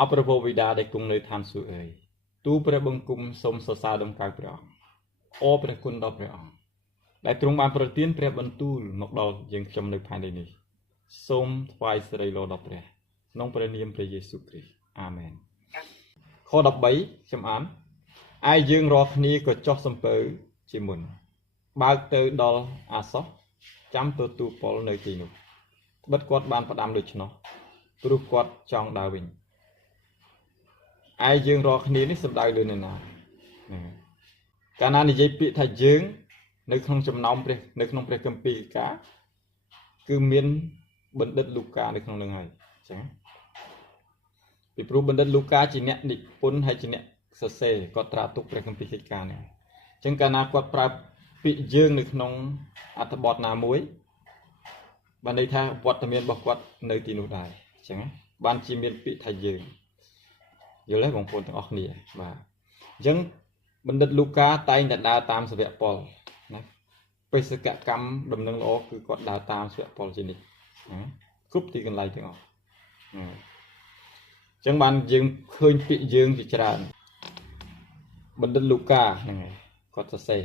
អបរវវិដាដែលគង់នៅឋានសួគ៌អើយទូព្រះបង្គំសូមសរសើរដំណើរព្រះអង្គអូព្រះគុណដល់ព្រះអង្គដែលទ្រង់បានប្រទានព្រះបន្ទូលមកដល់យើងខ្ញុំនៅផែនដីនេះសូមថ្វាយសិរីលោដល់ព្រះក្នុងព្រះនាមព្រះយេស៊ូវគ្រីស្ទអាមែនខ13ខ្ញុំអានឯយើងរាល់គ្នាក៏ចោះសំពើជាមុនបើកទៅដល់អាសោះចាំទទួលពលនៅទីនោះត្បិតគាត់បានផ្ដាំដូច្នោះព្រោះគាត់ចង់ដើរវិញឯយើងរាល់គ្នានេះសំដៅលើនរណាកាលណានិយាយពាក្យថាយើងនៅក្នុងចំណោមព្រះនៅក្នុងព្រះគម្ពីរកាគឺមានបណ្ឌិតលូកានៅក្នុងនឹងហើយអញ្ចឹងពីព្រោះបណ្ឌិតលូកាជាអ្នកនិពន្ធហើយជាអ្នកសរសេរគាត់ត្រាទុកព្រះគម្ពីរកិច្ចការនេះអញ្ចឹងកាលណាគាត់ប្រើពាក្យយើងនៅក្នុងអត្ថបទណាមួយបានន័យថាវត្តមានរបស់គាត់នៅទីនោះដែរអញ្ចឹងបានជាមានពាក្យថាយើងយល់ទេបងប្អូនទាំងអស់គ្នាបាទអញ្ចឹងបណ្ឌិតលូកាតែងតែដើរតាមសាវកប៉ុលណាបេសកកម្មដំណឹងល្អគឺគាត់ដើរតាមសាវកប៉ុលជានិច្ចគ្រប់ទីកន្លែងទាំងអស់អញ្ចឹងបានយើងឃើញពាក្យយើងជាច្រើនបណ្ឌិតលូកាហ្នឹងហើយគាត់សរសេរ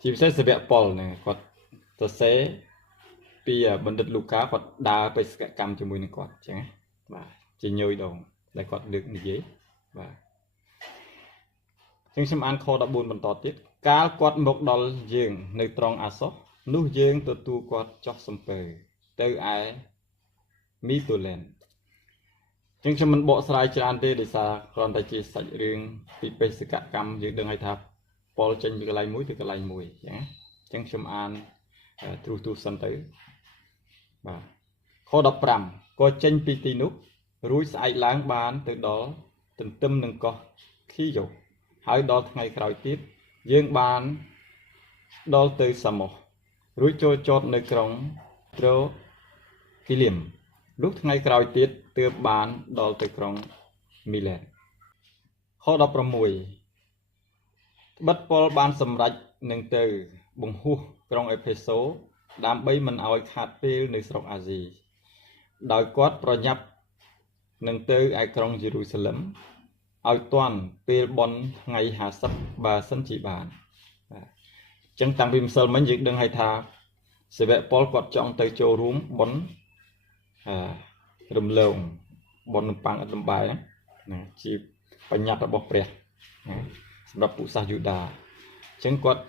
ជាពិសេសសាវកប៉ុលហ្នឹងគាត់សរសេរពីបណ្ឌិតលូកាគាត់ដើរបេសកកម្មជាមួយនឹងគាត់អញ្ចឹងបាទជាញយដងដែលគាត់លើកនិយាយបាទអញ្ចឹងខ្ញុំអានខ14បន្តទៀតកាលគាត់មកដល់យើងនៅត្រង់អាសោះនោះយើងទទួលគាត់ចោះសំពើទៅឯមីតូឡែនអញ្ចឹងខ្ញុំមិនបកស្រាយច្រើនទេដោយសារគ្រាន់តែជាសាច់រឿងពីបេសកកម្មយើងដឹងហើយថាប៉ុលចេញពីកន្លែងមួយទៅកន្លែងមួយអញ្ចឹងខ្ញុំអានទ្រុសសិនទៅបាទខ15ក៏ចេញពីទីនោះរួចស្អែកឡើងបានទៅដល់ទន្ទឹមនឹងកោះខីយ៉ូហើយដល់ថ្ងៃក្រោយទៀតយើងបានដល់ទៅសាម៉ូសរួចចូលចតនៅក្រុងត្រូគីលៀមលុះថ្ងៃក្រោយទៀតទើបបានដល់ទៅក្រុងមីឡែនខ16ត្បិតប៉ុលបានសម្រេចនឹងទៅបង្ហោះក្រុងអេផេសូដើម្បីមិនឲ្យខាតពេលនៅស្រុកអាស៊ីដោយគាត់ប្រញាប់នឹងទៅឯក្រុងយេរូសាឡឹមឲ្យទាន់ពេលបុណ្យថ្ងៃ50បើសិនជាបានបាទអញ្ចឹងតាំងពីម្សិលមិញយើងដឹងហើយថាសាវកប៉ុលគាត់ចង់ទៅចូលរួមបុណ្យរំលងបុណ្យនំប៉័ងឥតលំបែណាជាបញ្ញត្តិរបស់ព្រះណាសម្រាប់ពួកសាសយូដាអញ្ចឹងគាត់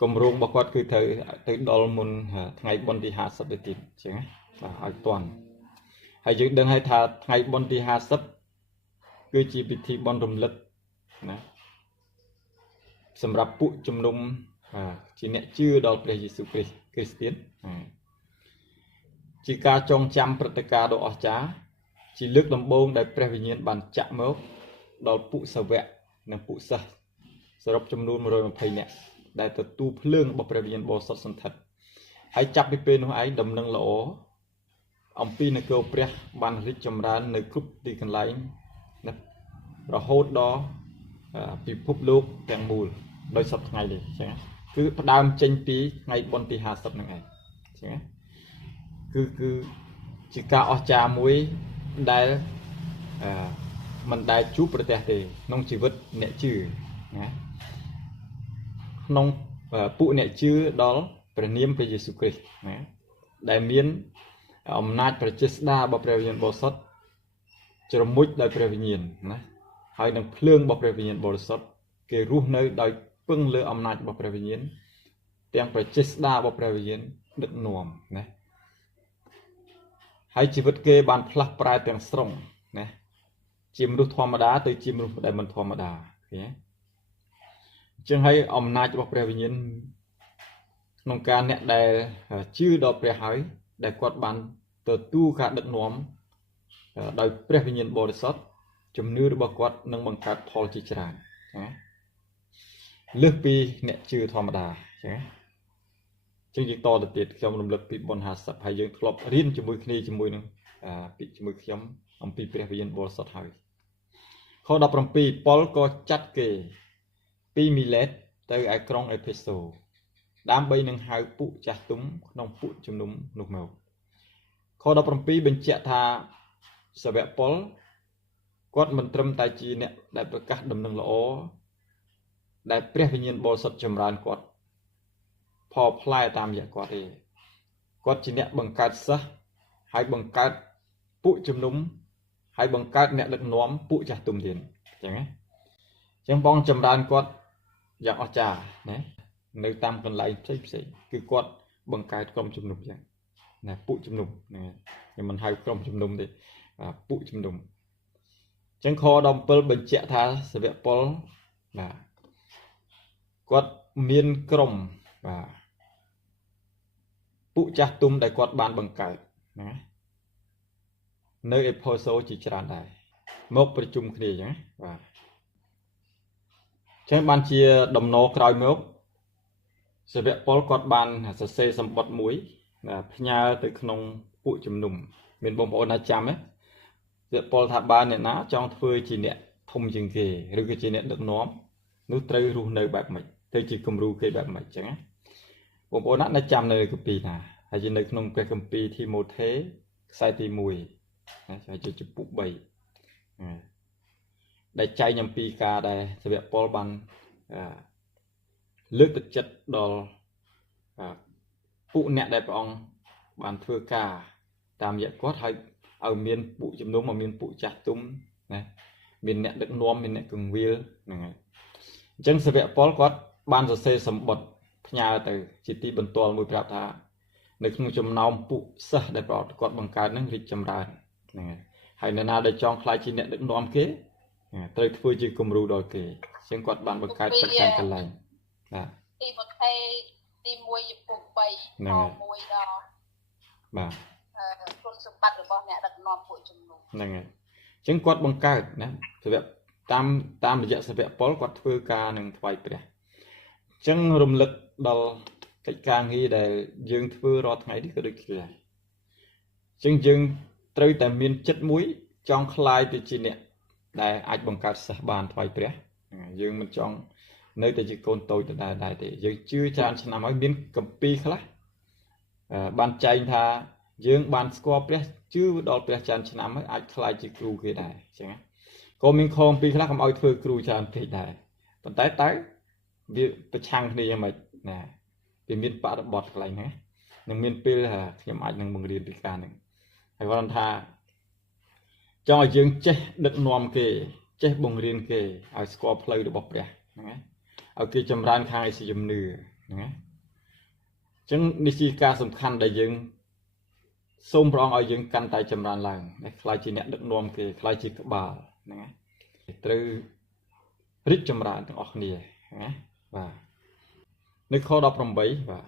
គម្រោងរបស់គាត់គឺត្រូវទៅដល់មុនថ្ងៃបុណ្យទី50ទៅទៀតអញ្ចឹងណាបាទឲ្យទាន់ហើយយើងដឹងហើយថាថ្ងៃបុណ្យទី50គឺជាពិធីបុណ្យរំលឹកណាសម្រាប់ពួកជំនុំជាអ្នកជឿដល់ព្រះយេស៊ូវគ្រីស្ទគ្រីស្ទានជាការចងចាំព្រឹត្តិការណ៍ដ៏អស្ចារ្យជាលើកដំបូងដែលព្រះវិញ្ញាណបានចាក់មកដល់ពួកសាវកនិងពួកសិស្សសរុបចំនួន120នាក់ដែលទទួលភ្លើងរបស់ព្រះវិញ្ញាណបរិសុទ្ធសន្ធិដ្ឋហើយចាប់ពីពេលនោះឯងដំណឹងល្អអំពីនគរព្រះបានរីកចម្រើននៅគ្រប់ទីកន្លែងរហូតដល់ពិភពលោកទាំងមូលដោយសពថ្ងៃនេះអញ្ចឹងគឺផ្ដើមចេញពីថ្ងៃបុណ្យទី50ហ្នឹងឯងអញ្ចឹងគឺជាការអស្ចារ្យមួយដែលមិនដែលជួបប្រទះទេក្នុងជីវិតអ្នកជឿណាក្នុងពួកអ្នកជឿដល់ព្រះនាមព្រះយេស៊ូវគ្រីស្ទណាដែលមានអំណាចប្រជាស្ដារបស់ព្រះវិញ្ញាណបរិសុទ្ធជ្រមុជដោយព្រះវិញ្ញាណណាហើយនឹងភ្លើងរបស់ព្រះវិញ្ញាណបរិសុទ្ធគេរស់នៅដោយពឹងលើអំណាចរបស់ព្រះវិញ្ញាណទាំងប្រជាស្ដារបស់ព្រះវិញ្ញាណដឹកនាំណាហើយជីវិតគេបានផ្លាស់ប្រែទាំងស្រុងណាជាមនុស្សធម្មតាទៅជាមនុស្សដែលមិនធម្មតាឃើញទេអញ្ចឹងហើយអំណាចរបស់ព្រះវិញ្ញាណក្នុងការអ្នកដែលជឿដល់ព្រះហើយដែលគាត់បានទទួលការដឹកនាំដោយព្រះវិញ្ញាណបរិសុទ្ធជំនឿរបស់គាត់នឹងបង្កើតផលជាច្រើនណាលើសពីអ្នកជឿធម្មតាចឹងយើងតទៅទៀតខ្ញុំរំលឹកពីបុណ្យ50ហើយយើងធ្លាប់រៀនជាមួយគ្នាជាមួយនឹងជាមួយខ្ញុំអំពីព្រះវិញ្ញាណបរិសុទ្ធហើយខ17ប៉ុលក៏ចាត់គេពីមីឡេតទៅឯក្រុងអេផេសូដើម្បីនឹងហៅពួកចាស់ទុំក្នុងពួកជំនុំនោះមកខ17បញ្ជាក់ថា សវៈពលគាត់មិនត្រឹមតែជាអ្នកដែលប្រកាសដំណឹងល្អដែលព្រះវិញ្ញាណបរិសុទ្ធចម្រើនគាត់ផលផ្លែតាមរយៈគាត់ទេគាត់ជាអ្នកបង្កើតសិស្សហើយបង្កើតពួកជំនុំហើយបង្កើតអ្នកដឹកនាំពួកចាស់ទុំទៀតអញ្ចឹងណាអញ្ចឹងបងចម្រើនគាត់យ៉ាងអស្ចារ្យណានៅតាមកន្លែងផ្សេងគឺគាត់បង្កើតក្រុមជំនុំអញ្ចឹងណាពួកជំនុំណាខ្ញុំមិនហៅក្រុមជំនុំទេពួកជំនុំអញ្ចឹងខ17បញ្ជាក់ថាសវៈពលបាទគាត់មានក្រុមបាទពួកចាស់ទុំដែលគាត់បានបង្កើតណានៅអេផូសូជាច្រើនដែរមកប្រជុំគ្នាអញ្ចឹងបាទអញ្ចឹងបានជាដំណរក្រោយមកសវៈពលគាត់បានសរសេរសម្បត្តិមួយផ្ញើទៅក្នុងពួកជំនុំមានបងប្អូនណាចាំទេសវៈពលថាបើអ្នកណាចង់ធ្វើជាអ្នកធំជាងគេឬក៏ជាអ្នកដឹកនាំនោះត្រូវរស់នៅបែបម៉េចទៅជាគំរូគេបែបម៉េចអញ្ចឹងណាបងប្អូនណាចាំនៅគម្ពីរណាហើយនៅក្នុងព្រះគម្ពីរធីម៉ូថេខ្សែទី1ណាហើយជាជំពូក3ដែលចែងអំពីការដែលសវៈពលបានលើកទឹកចិត្តដល់ពួកអ្នកដែលព្រះអង្គបានធ្វើការតាមរយៈគាត់ហើយឲ្យមានពួកជំនុំឲ្យមានពួកចាស់ទុំណាមានអ្នកដឹកនាំមានអ្នកកង្វៀលហ្នឹងហើយអញ្ចឹងសវៈពលគាត់បានសរសេរសម្បត្តិផ្ញើទៅជាទីបន្ទាល់មួយប្រាប់ថានៅក្នុងចំណោមពួកសិស្សដែលគាត់បង្កើតនឹងរីកចម្រើនហ្នឹងហើយអ្នកណាដែលចង់ខ្លាចជាអ្នកដឹកនាំគេត្រូវធ្វើជាគំរូដល់គេអញ្ចឹងគាត់បានបង្កើតប្រចាំកន្លែងបាទទីម៉ូថេទី1ចំពោះ3ខ1ដល់បាទគុណសម្បត្តិរបស់អ្នកដឹកនាំពួកជំនុំហ្នឹងហើយអញ្ចឹងគាត់បង្កើតណាសវៈតាមរយៈសវៈពលគាត់ធ្វើការនឹងថ្វាយព្រះអញ្ចឹងរំលឹកដល់កិច្ចការងារដែលយើងធ្វើរាល់ថ្ងៃនេះក៏ដូចគ្នាដែរអញ្ចឹងយើងត្រូវតែមានចិត្តមួយចង់ខ្លាយទៅជាអ្នកដែលអាចបង្កើតសិស្សបានថ្វាយព្រះយើងមិនចង់នៅតែជាកូនតូចដដែលទេយើងជឿច្រើនឆ្នាំហើយមានគម្ពីរខ្លះបានចែងថាយើងបានស្គាល់ព្រះជឿដល់ព្រះច្រើនឆ្នាំហើយអាចខ្លាយជាគ្រូគេដែរអញ្ចឹងណាក៏មានខំពីរខ្លះកុំឲ្យធ្វើគ្រូច្រើនពេកដែរប៉ុន្តែវាប្រឆាំងគ្នាយ៉ាងម៉េចណាវាមានបរិបទកន្លែងហ្នឹងនឹងមានពេលខ្ញុំអាចនឹងបង្រៀនពីការហ្នឹងហើយគាត់ថាចង់ឲ្យយើងចេះដឹកនាំគេចេះបង្រៀនគេឲ្យស្គាល់ផ្លូវរបស់ព្រះហ្នឹងណាឲ្យគេចម្រើនខាងឯជំនឿហ្នឹងណាអញ្ចឹងនេះជាការសំខាន់ដែលយើងសូមព្រះអង្គឲ្យយើងកាន់តែចម្រើនឡើងខ្លាយជាអ្នកដឹកនាំគេខ្លាយជាក្បាលហ្នឹងណាត្រូវរីកចម្រើនទាំងអស់គ្នាណាបាទនៅខ18បាទ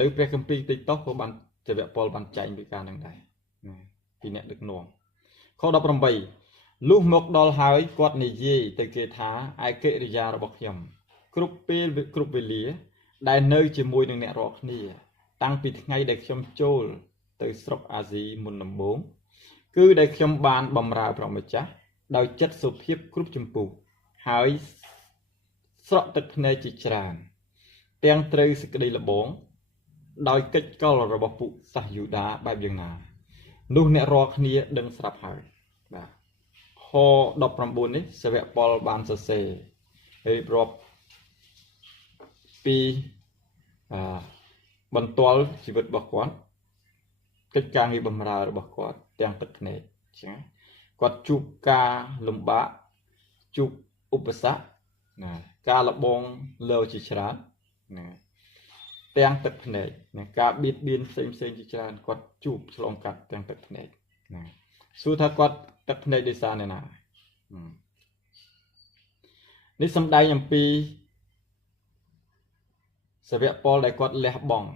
នៅព្រះគម្ពីរតិចតោះក៏បានសវៈពលបានចែងពីការនឹងដែរណាពីអ្នកដឹកនាំខ18លុះមកដល់ហើយគាត់និយាយទៅគេថាឯកិរិយារបស់ខ្ញុំគ្រប់ពេលគ្រប់វេលាដែលនៅជាមួយនឹងអ្នករាល់គ្នាតាំងពីថ្ងៃដែលខ្ញុំចូលទៅស្រុកអាស៊ីមុនដំបូងគឺដែលខ្ញុំបានបម្រើព្រះម្ចាស់ដោយចិត្តសុភាពគ្រប់ចម្ពោះហើយស្រក់ទឹកភ្នែកជាច្រើនទាំងត្រូវសេចក្តីល្បងដោយកិច្ចកលរបស់ពួកសាសយូដាបែបយ៉ាងណានោះអ្នករាល់គ្នាដឹងស្រាប់ហើយបាទខ19នេះសាវកប៉ុលបានសរសេររៀបរាប់ពីបន្ទាល់ជីវិតរបស់គាត់កិច្ចការងារបម្រើរបស់គាត់ទាំងទឹកភ្នែកអញ្ចឹងគាត់ជួបការលំបាកជួបឧបសគ្គណាការលបងលើជាច្រើនណាទាំងទឹកភ្នែកណាការបៀតបៀនផ្សេងជាច្រើនគាត់ជួបឆ្លងកាត់ទាំងទឹកភ្នែកណាសួរថាគាត់ទឹកភ្នែកដោយសារអ្នកណានេះសំដែងអំពីសាវកប៉ុលដែលគាត់លះបង់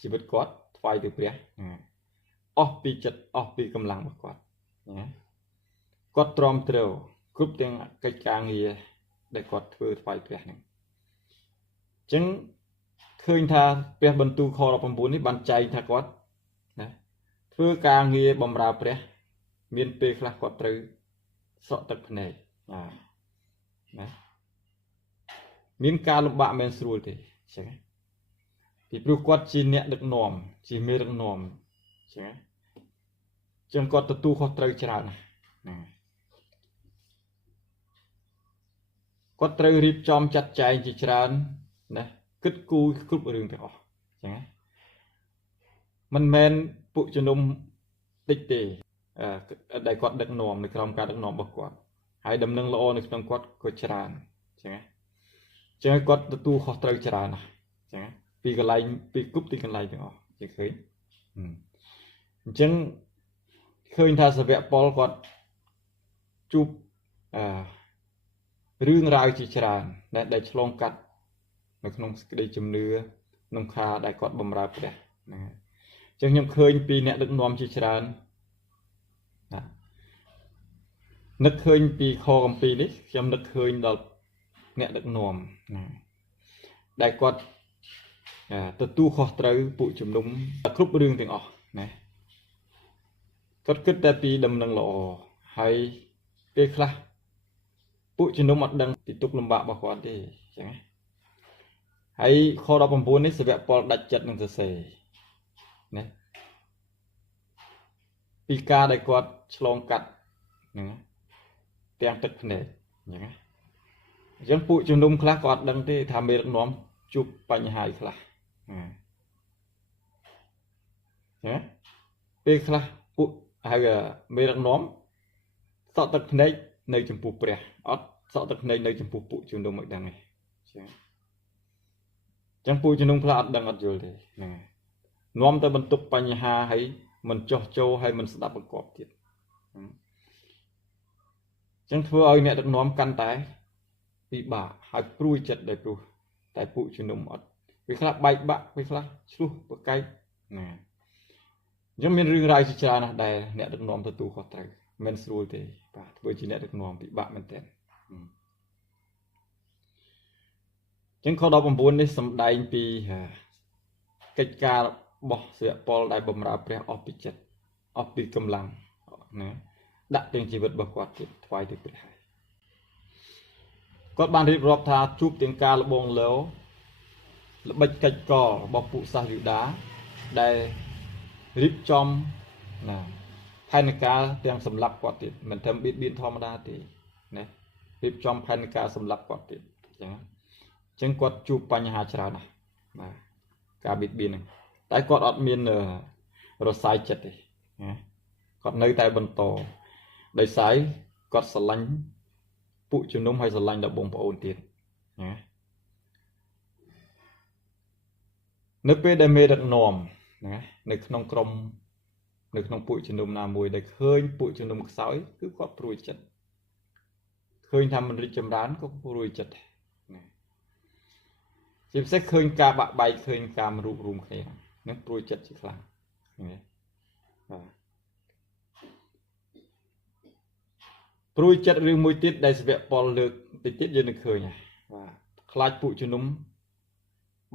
ជីវិតគាត់ថ្វាយទៅព្រះអស់ពីចិត្តអស់ពីកម្លាំងរបស់គាត់ណាគាត់ទ្រាំទ្រគ្រប់ទាំងកិច្ចការងារដែលគាត់ធ្វើថ្វាយព្រះហ្នឹងអញ្ចឹងឃើញថាព្រះបន្ទូលខ19នេះបានចែងថាគាត់ណាធ្វើការងារបម្រើព្រះមានពេលខ្លះគាត់ត្រូវស្រក់ទឹកភ្នែកណាមានការលំបាកមិនស្រួលទេអញ្ចឹងពីព្រោះគាត់ជាអ្នកដឹកនាំជាមេដឹកនាំអញ្ចឹង ចឹងគាត់ទទួលខុសត្រូវច្រើនណាស់គាត់ត្រូវរៀបចំចាត់ចែងជាច្រើនណាគិតគូរគ្រប់រឿងទាំងអស់ចឹងណាមិនមែនពួកជំនុំតិចទេដែលគាត់ដឹកនាំនៅក្រោមការដឹកនាំរបស់គាត់ហើយដំណឹងល្អនៅក្នុងគាត់ក៏ច្រើនចឹងណាចឹងគាត់ទទួលខុសត្រូវច្រើនណាស់ចឹងណាពីកន្លែងពីគ្រប់ទីកន្លែងទាំងអស់ជាឃើញអញ្ចឹងឃើញថាសាវកប៉ុលគាត់ជួបរឿងរ៉ាវជាច្រើនដែលឆ្លងកាត់នៅក្នុងសេចក្តីជំនឿក្នុងការដែលគាត់បម្រើព្រះណាអញ្ចឹងខ្ញុំឃើញពីអ្នកដឹកនាំជាច្រើនណានឹកឃើញពីខគម្ពីរនេះខ្ញុំនឹកឃើញដល់អ្នកដឹកនាំណាដែលគាត់ទទួលខុសត្រូវពួកជំនុំគ្រប់រឿងទាំងអស់ណាគាត់គិតតែពីដំណឹងល្អហើយពេលខ្លះពួកជំនុំអត់ដឹងពីទុក្ខលំបាករបស់គាត់ទេចឹងណាហើយខ19នេះសាវកប៉ុលដាច់ចិត្តនឹងសរសេរណាពីការដែលគាត់ឆ្លងកាត់ហ្នឹងទាំងទឹកភ្នែកអញ្ចឹងណាអញ្ចឹងពួកជំនុំខ្លះក៏អត់ដឹងទេថាមេដឹកនាំជួបបញ្ហាខ្លះណាពេលខ្លះពួកហើយមេដឹកនាំសក់ទឹកភ្នែកនៅចំពោះព្រះអត់សក់ទឹកភ្នែកនៅចំពោះពួកជំនុំមិនដឹងទេចា៎អញ្ចឹងពួកជំនុំខ្លះអត់ដឹងអត់យល់ទេហ្នឹងនាំទៅបន្ទុកបញ្ហាហើយមិនចោះចូលហើយមិនស្ដាប់បង្គាប់ទៀតអញ្ចឹងធ្វើឲ្យអ្នកដឹកនាំកាន់តែពិបាកហើយព្រួយចិត្តដោយព្រោះតែពួកជំនុំអត់វាខ្លះបែកបាក់វាខ្លះឆ្លោះប្រកែកណាអញ្ចឹងមានរឿងរ៉ាវជាច្រើនណាស់ដែលអ្នកដឹកនាំទទួលខុសត្រូវមិនស្រួលទេបាទធ្វើជាអ្នកដឹកនាំពិបាកមែនទែនអញ្ចឹងខ19នេះសម្ដែងពីកិច្ចការរបស់សាវកប៉ុលដែលបម្រើព្រះអស់ពីចិត្តអស់ពីកម្លាំងណាដាក់ទាំងជីវិតរបស់គាត់ទៀតថ្វាយទៅព្រះហើយគាត់បានរៀបរាប់ថាជួបទាំងការលបងលោល្បិចកិច្ចកលរបស់ពួកសាសយូដាដែលរៀបចំណាផែនការទាំងសម្លាប់គាត់ទៀតមិនត្រឹមបៀតបៀនធម្មតាទេណារៀបចំផែនការសម្លាប់គាត់ទៀតអញ្ចឹងគាត់ជួបបញ្ហាច្រើនណាស់បាទការបៀតបៀនហ្នឹងតែគាត់អត់មានរសាយចិត្តទេណាគាត់នៅតែបន្តដោយសារគាត់ស្រឡាញ់ពួកជំនុំហើយស្រឡាញ់ដល់បងប្អូនទៀតណានៅពេលដែលមេដឹកនាំណានៅក្នុងក្រុមនៅក្នុងពួកជំនុំណាមួយដែលឃើញពួកជំនុំខ្សោយគឺគាត់ព្រួយចិត្តឃើញថាមិនរីកចម្រើនក៏ព្រួយចិត្តណាជាពិសេសឃើញការបាក់បែកឃើញការរួបរวมគ្នានឹងព្រួយចិត្តជាខ្លាំងណាបាទព្រួយចិត្តរឿងមួយទៀតដែលសាវកប៉ុលលើកតិចទៀតយើងនឹងឃើញបាទខ្លាចពួកជំនុំ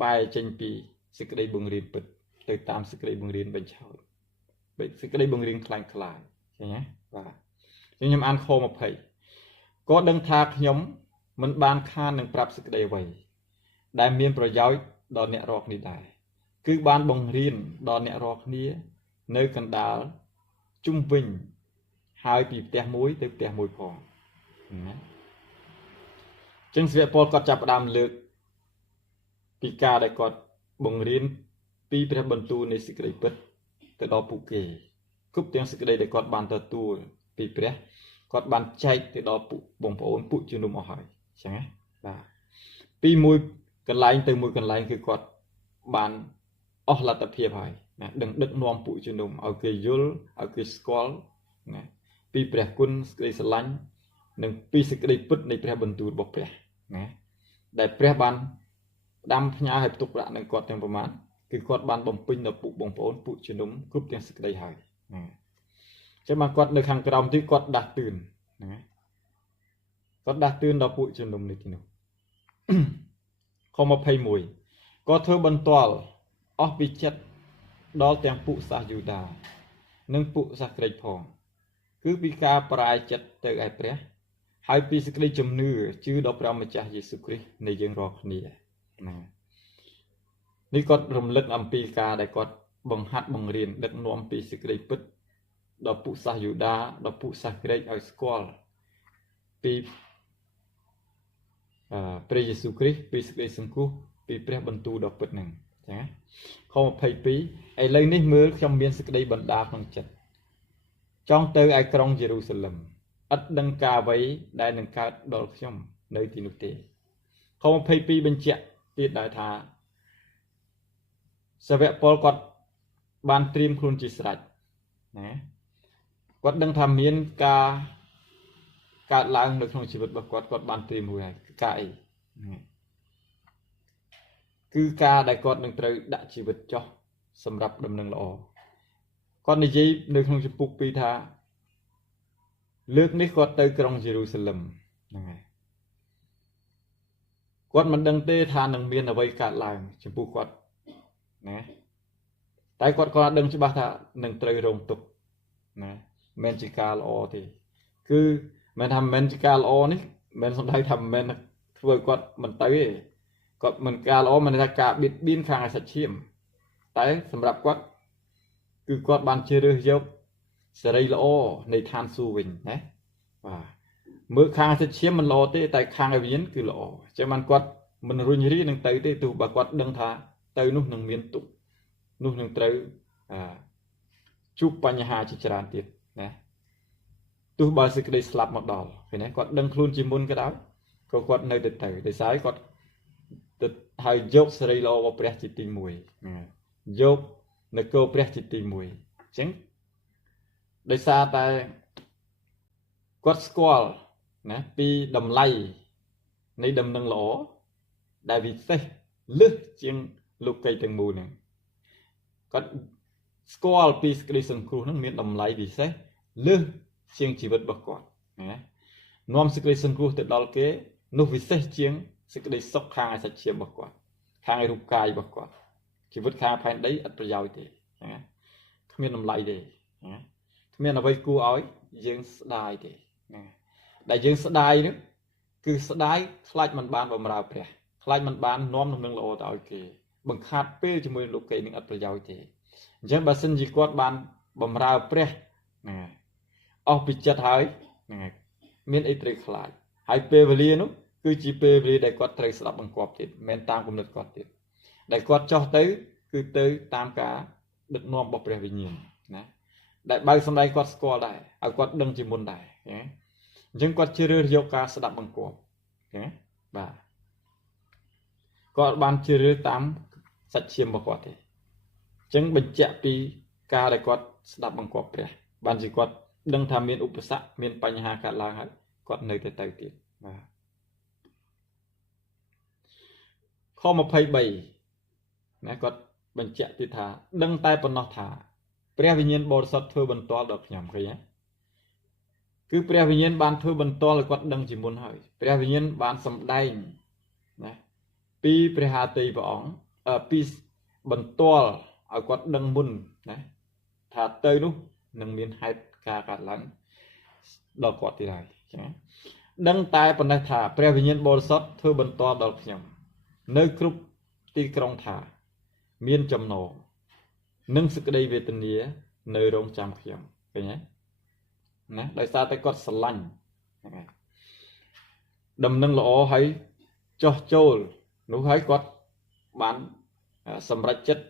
បែរចេញពីសេចក្តីបង្រៀនពិតទៅតាមសេចក្តីបង្រៀនបញ្ឆោតសេចក្តីបង្រៀនខ្លាំងខ្លាយឃើញទេបាទខ្ញុំអានខ20ក៏ដឹងថាខ្ញុំមិនបានខាននឹងប្រាប់សេចក្តីអ្វីដែលមានប្រយោជន៍ដល់អ្នករាល់គ្នាដែរគឺបានបង្រៀនដល់អ្នករាល់គ្នានៅកណ្ដាលជុំវិញហើយពីផ្ទះមួយទៅផ្ទះមួយផងណាចឹងសាវកប៉ុលគាត់ចាប់ផ្ដើមលើកពីការដែលគាត់បង្រៀនពីព្រះបន្ទូលនៃសេចក្តីពិតទៅដល់ពួកគេគ្រប់ទាំងសេចក្តីដែលគាត់បានទទួលពីព្រះគាត់បានចែកទៅដល់ពួកបងប្អូនពួកជំនុំអស់ហើយចឹងណាបាទពីមួយកន្លែងទៅមួយកន្លែងគឺគាត់បានអស់លទ្ធភាពហើយណាដឹងដឹកនាំពួកជំនុំឲ្យគេយល់ឲ្យគេស្គាល់ណាពីព្រះគុណសេចក្តីស្រឡាញ់និងពីសេចក្តីពិតនៃព្រះបន្ទូលរបស់ព្រះណាដែលព្រះបានផ្ដាំផ្ញើឲ្យផ្ទុកដាក់នឹងគាត់ទាំងប្រមាណគឺគាត់បានបំពេញដល់ពួកបងប្អូនពួកជំនុំគ្រប់ទាំងសេចក្តីហើយណាចឹងមកគាត់នៅខាងក្រោមទីគាត់ដាស់តឿនណាគាត់ដាស់តឿនដល់ពួកជំនុំនេះទីនោះខ21ក៏ធ្វើបន្ទាល់អស់ពីចិត្តដល់ទាំងពួកសាសយូដានិងពួកសាសក្រិចផងគឺពីការប្រែចិត្តទៅឯព្រះហើយពីសេចក្តីជំនឿជឿដល់ព្រះម្ចាស់យេស៊ូវគ្រីស្ទនៃយើងរាល់គ្នាណានេះគាត់រំលឹកអំពីការដែលគាត់បង្ហាត់បង្រៀនដឹកនាំពីសេចក្តីពិត ដល់ពួកសាសយូដាដល់ពួកសាសក្រិកឲ្យស្គាល់ពីព្រះយេស៊ូវគ្រីស្ទពីសេចក្តីសង្គ្រោះពីព្រះបន្ទូលដ៏ពិតហ្នឹងចាខ22ឥឡូវនេះមើលខ្ញុំមានសេចក្តីបណ្ដាក្នុងចិត្តចង់ទៅឯក្រុងយេរូសាឡឹមឥតដឹងការអ្វីដែលនឹងកើតដល់ខ្ញុំនៅទីនោះទេខ22បញ្ជាក់ទៀតដែរថាសាវកប៉ុលគាត់បានត្រៀមខ្លួនជាស្រេចណាគាត់ដឹងថាមានការកើតឡើងនៅក្នុងជីវិតរបស់គាត់បានត្រៀមរួចហើយការអីគឺការដែលគាត់នឹងត្រូវដាក់ជីវិតចោះសម្រាប់ដំណឹងល្អគាត់និយាយនៅក្នុងជំពូក2ថាលើកនេះគាត់ទៅក្រុងយេរូសាឡឹមហ្នឹងហើយគាត់មិនដឹងទេថានឹងមានអ្វីកើតឡើងចំពោះគាត់ណាតែគាត់ក៏ដឹងច្បាស់ថានឹងត្រូវរងទុក្ខណាមិនជាការល្អទេគឺមិនថាមិនជាការល្អនេះមិនសំដៅថាមិនធ្វើឲ្យគាត់មិនទៅទេគាត់មិនការល្អមិនថាការបៀតបៀនខាងអាសច្ឆាមតែសម្រាប់គាត់គឺគាត់បានជ្រើសរើសយកសេរីល្អនៃឋានសួគ៌វិញណាបាទមើលខាងអាសច្ឆាមមិនល្អទេតែខាងវិញ្ញាណគឺល្អអញ្ចឹងបានគាត់មិនរុញរានឹងទៅទេទោះបើគាត់ដឹងថាទៅនោះនឹងមានទុក្ខនោះនឹងត្រូវជួបបញ្ហាជាច្រើនទៀតណាទោះបើសេចក្តីស្លាប់មកដល់ឃើញទេគាត់ដឹងខ្លួនជាមុនក៏ដោយក៏គាត់នៅទៅដោយសារគាត់ទៅហើយយកសេរីល្អរបស់ព្រះជាទី1យកនគរព្រះជាទី1អញ្ចឹងដោយសារតែគាត់ស្គាល់ណាពីតម្លៃនៃដំណឹងល្អដែលវិសេសលើសជាងលោកីទាំងមូលហ្នឹងគាត់ស្គាល់ពីសេចក្តីសង្គ្រោះហ្នឹងមានតម្លៃពិសេសលើសជាងជីវិតរបស់គាត់ណានាំសេចក្តីសង្គ្រោះទៅដល់គេនោះវិសេសជាងសេចក្តីសុខខាងអាសច្ឆាមរបស់គាត់ខាងរូបកាយរបស់គាត់ជីវិតខាងផែនដីអត់ប្រយោជន៍ទេណាគ្មានតម្លៃទេណាគ្មានអ្វីគួរឲ្យយើងស្ដាយទេណាដែលយើងស្ដាយនោះគឺស្ដាយខ្លាចមិនបានបម្រើព្រះខ្លាចមិនបាននាំដំណឹងល្អទៅឲ្យគេបង្ខាត់ពេលជាមួយលោកគេនឹងអត់ប្រយោជន៍ទេអញ្ចឹងបើសិនជាគាត់បានបម្រើព្រះណាអស់ពីចិត្តហើយហ្នឹងមានអីត្រូវខ្លាចហើយពេលវេលានោះគឺជាពេលវេលាដែលគាត់ត្រូវស្ដាប់បង្គាប់ទៀតមិនតាមគំនិតគាត់ទៀតដែលគាត់ចោះទៅគឺទៅតាមការដឹកនាំរបស់ព្រះវិញ្ញាណណាដែលបើសម្ដែងគាត់ស្គាល់ដែរឲ្យគាត់ដឹងជាមុនដែរណាអញ្ចឹងគាត់ជ្រើសរើសយកការស្ដាប់បង្គាប់ណាបាទគាត់បានជ្រើសរើសតាមសច្ឆាមរបស់គាត់ទេអញ្ចឹងបញ្ជាក់ពីការដែលគាត់ស្ដាប់បង្គាប់ព្រះបានជាគាត់ដឹងថាមានឧបសគ្គមានបញ្ហាកើតឡើងហើយគាត់នៅទៅទៀតបាទខ23ណាគាត់បញ្ជាក់ទៀតថាដឹងតែប៉ុណ្ណោះថាព្រះវិញ្ញាណបរិសុទ្ធធ្វើបន្ទាល់ដល់ខ្ញុំឃើញទេគឺព្រះវិញ្ញាណបានធ្វើបន្ទាល់ឲ្យគាត់ដឹងជាមុនហើយព្រះវិញ្ញាណបានសម្ដែងណាពីព្រះハតីព្រះអង្គពីបន្ទាល់ឲ្យគាត់ដឹងមុនណាថាទៅនោះនឹងមានហេតុការកើតឡើងដល់គាត់ទៀតហើយចា៎ដឹងតែប៉ុណ្ណេះថាព្រះវិញ្ញាណបរិសុទ្ធធ្វើបន្ទាល់ដល់ខ្ញុំនៅគ្រប់ទីក្រុងថាមានចំណងនិងសេចក្តីវេទនានៅរងចាំខ្ញុំឃើញទេណាដោយសារតែគាត់ស្រឡាញ់ហ្នឹងហើយដំណឹងល្អហើយចោះចូលនោះហើយគាត់បានសម្រេចចិត្ត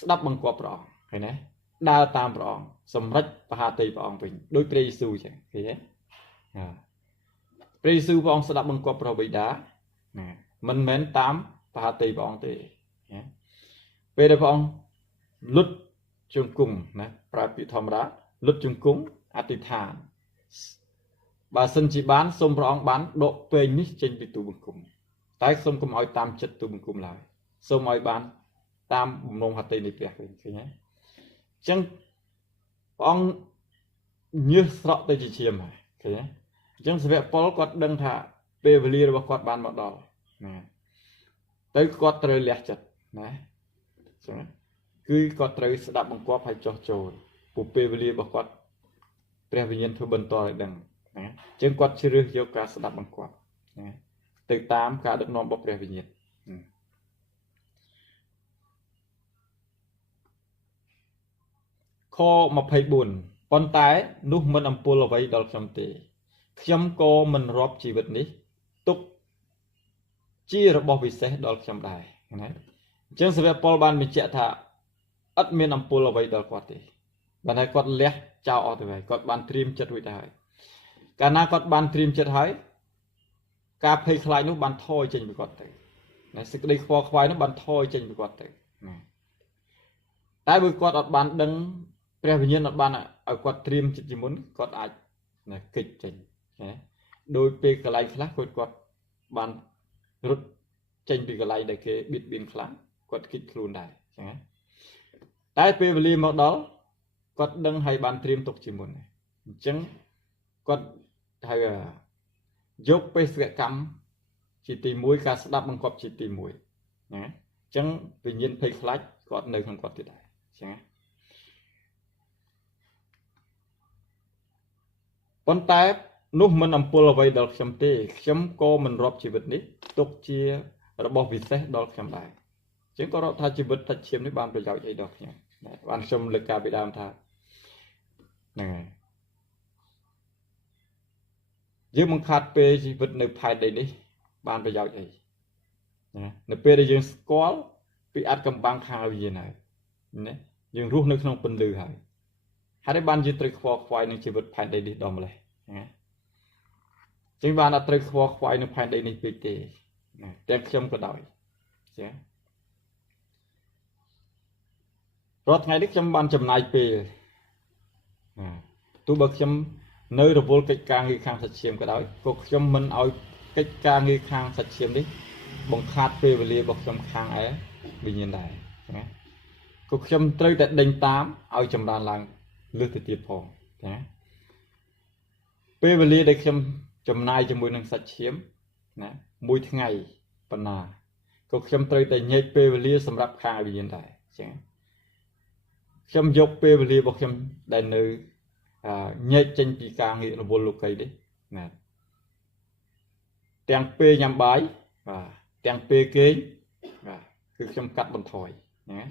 ស្ដាប់បង្គាប់ព្រះអង្គឃើញទេដើរតាមព្រះអង្គសម្រេចបហាតីព្រះអង្គវិញដោយព្រះយេស៊ូវចឹងឃើញទេព្រះយេស៊ូវព្រះអង្គស្ដាប់បង្គាប់ព្រះបិតាណាមិនមែនតាមបហាតីព្រះអង្គទេណាពេលដែលព្រះអង្គលុតជង្គង់ណាប្រើពាក្យធម្មតាលុតជង្គង់អធិដ្ឋានបើសិនជាបានសូមព្រះអង្គបានដកពេញនេះចេញពីទូបង្គំតែសូមកុំឲ្យតាមចិត្តទូបង្គំឡើយសូមឲ្យបានតាមបំណងហត្ថីនៃព្រះវិញឃើញទេអញ្ចឹងព្រះអង្គញើសស្រក់ទៅជាឈាមហើយឃើញទេអញ្ចឹងសាវកប៉ុលគាត់ដឹងថាពេលវេលារបស់គាត់បានមកដល់ណាទៅគាត់ត្រូវលះចិត្តណាអញ្ចឹងគឺគាត់ត្រូវស្ដាប់បង្គាប់ហើយចោះចូលពួកពេលវេលារបស់គាត់ព្រះវិញ្ញាណធ្វើបន្តឲ្យដឹងណាអញ្ចឹងគាត់ជ្រើសយកការស្ដាប់បង្គាប់ណាទៅតាមការដឹកនាំរបស់ព្រះវិញ្ញាណខ24 ប៉ុន្តែនោះមិនអំពុលអ្វីដល់ខ្ញុំទេខ្ញុំក៏មិនរាប់ជីវិតនេះទុកជារបស់ពិសេសដល់ខ្ញុំដែរណាអញ្ចឹងសាវកប៉ុលបានបញ្ជាក់ថាអត់មានអំពុលអ្វីដល់គាត់ទេបានតែគាត់លះចោលអស់ទៅហើយគាត់បានត្រៀមចិត្តរួចទៅហើយកាលណាគាត់បានត្រៀមចិត្តហើយការភ័យខ្លាចនោះបានថយចេញពីគាត់ទៅណាសេចក្តីខ្វល់ខ្វាយនោះបានថយចេញពីគាត់ទៅណាតែបើគាត់អត់បានដឹងព្រះវិញ្ញាណអត់បានឲ្យគាត់ត្រៀមចិត្តជាមុនគាត់អាចណាគេចចេញណាដោយពេលកន្លែងខ្លះគាត់បានរត់ចេញពីកន្លែងដែលគេបៀតបៀនខ្លាំងគាត់គិតខ្លួនដែរចឹងណាតែពេលវេលាមកដល់គាត់ដឹងហើយបានត្រៀមទុកជាមុនអញ្ចឹងគាត់ហៅយកបេសកកម្មជាទី1ការស្ដាប់បង្គាប់ជាទី1ណាអញ្ចឹងវិញ្ញាណភ័យខ្លាចគាត់នៅក្នុងគាត់ទៀតដែរចឹងណាប៉ុន្តែនោះមិនអំពុលអ្វីដល់ខ្ញុំទេខ្ញុំក៏មិនរាប់ជីវិតនេះទុកជារបស់ពិសេសដល់ខ្ញុំដែរអញ្ចឹងក៏រាប់ថាជីវិតសាច់ឈាមនេះបានប្រយោជន៍អីដល់ខ្ញុំបានខ្ញុំលើកការពីដើមថាហ្នឹងហើយយើងបង្ខាត់ពេលជីវិតនៅផែនដីនេះបានប្រយោជន៍អីណានៅពេលដែលយើងស្គាល់ពីអត្តកម្បាំងខាងវិញ្ញាណហើយណាយើងរស់នៅក្នុងពន្លឺហើយហើយបានយើងត្រូវខ្វល់ខ្វាយនឹងជីវិតផែនដីនេះដល់ម្លេះណាចឹងបានអត់ត្រូវខ្វល់ខ្វាយនឹងផែនដីនេះពេកទេណាទាំងខ្ញុំក៏ដោយចារាល់ថ្ងៃនេះខ្ញុំបានចំណាយពេលណាទោះបើខ្ញុំនៅរវល់កិច្ចការងារខាងសាច់ឈាមក៏ដោយក៏ខ្ញុំមិនឲ្យកិច្ចការងារខាងសាច់ឈាមនេះបង្ខាត់ពេលវេលារបស់ខ្ញុំខាងឯវិញ្ញាណដែរណាក៏ខ្ញុំត្រូវតែដេញតាមឲ្យចម្រើនឡើងលើសទៅទៀតផងណាពេលវេលាដែលខ្ញុំចំណាយជាមួយនឹងសាច់ឈាមណាមួយថ្ងៃប៉ុណ្ណាក៏ខ្ញុំត្រូវតែញែកពេលវេលាសម្រាប់ខាងវិញ្ញាណដែរចឹងខ្ញុំយកពេលវេលារបស់ខ្ញុំដែលនៅញែកចេញពីការងាររវល់លោកីនេះណាទាំងពេលញ៉ាំបាយបាទទាំងពេលគេងបាទគឺខ្ញុំកាត់បន្ថយណា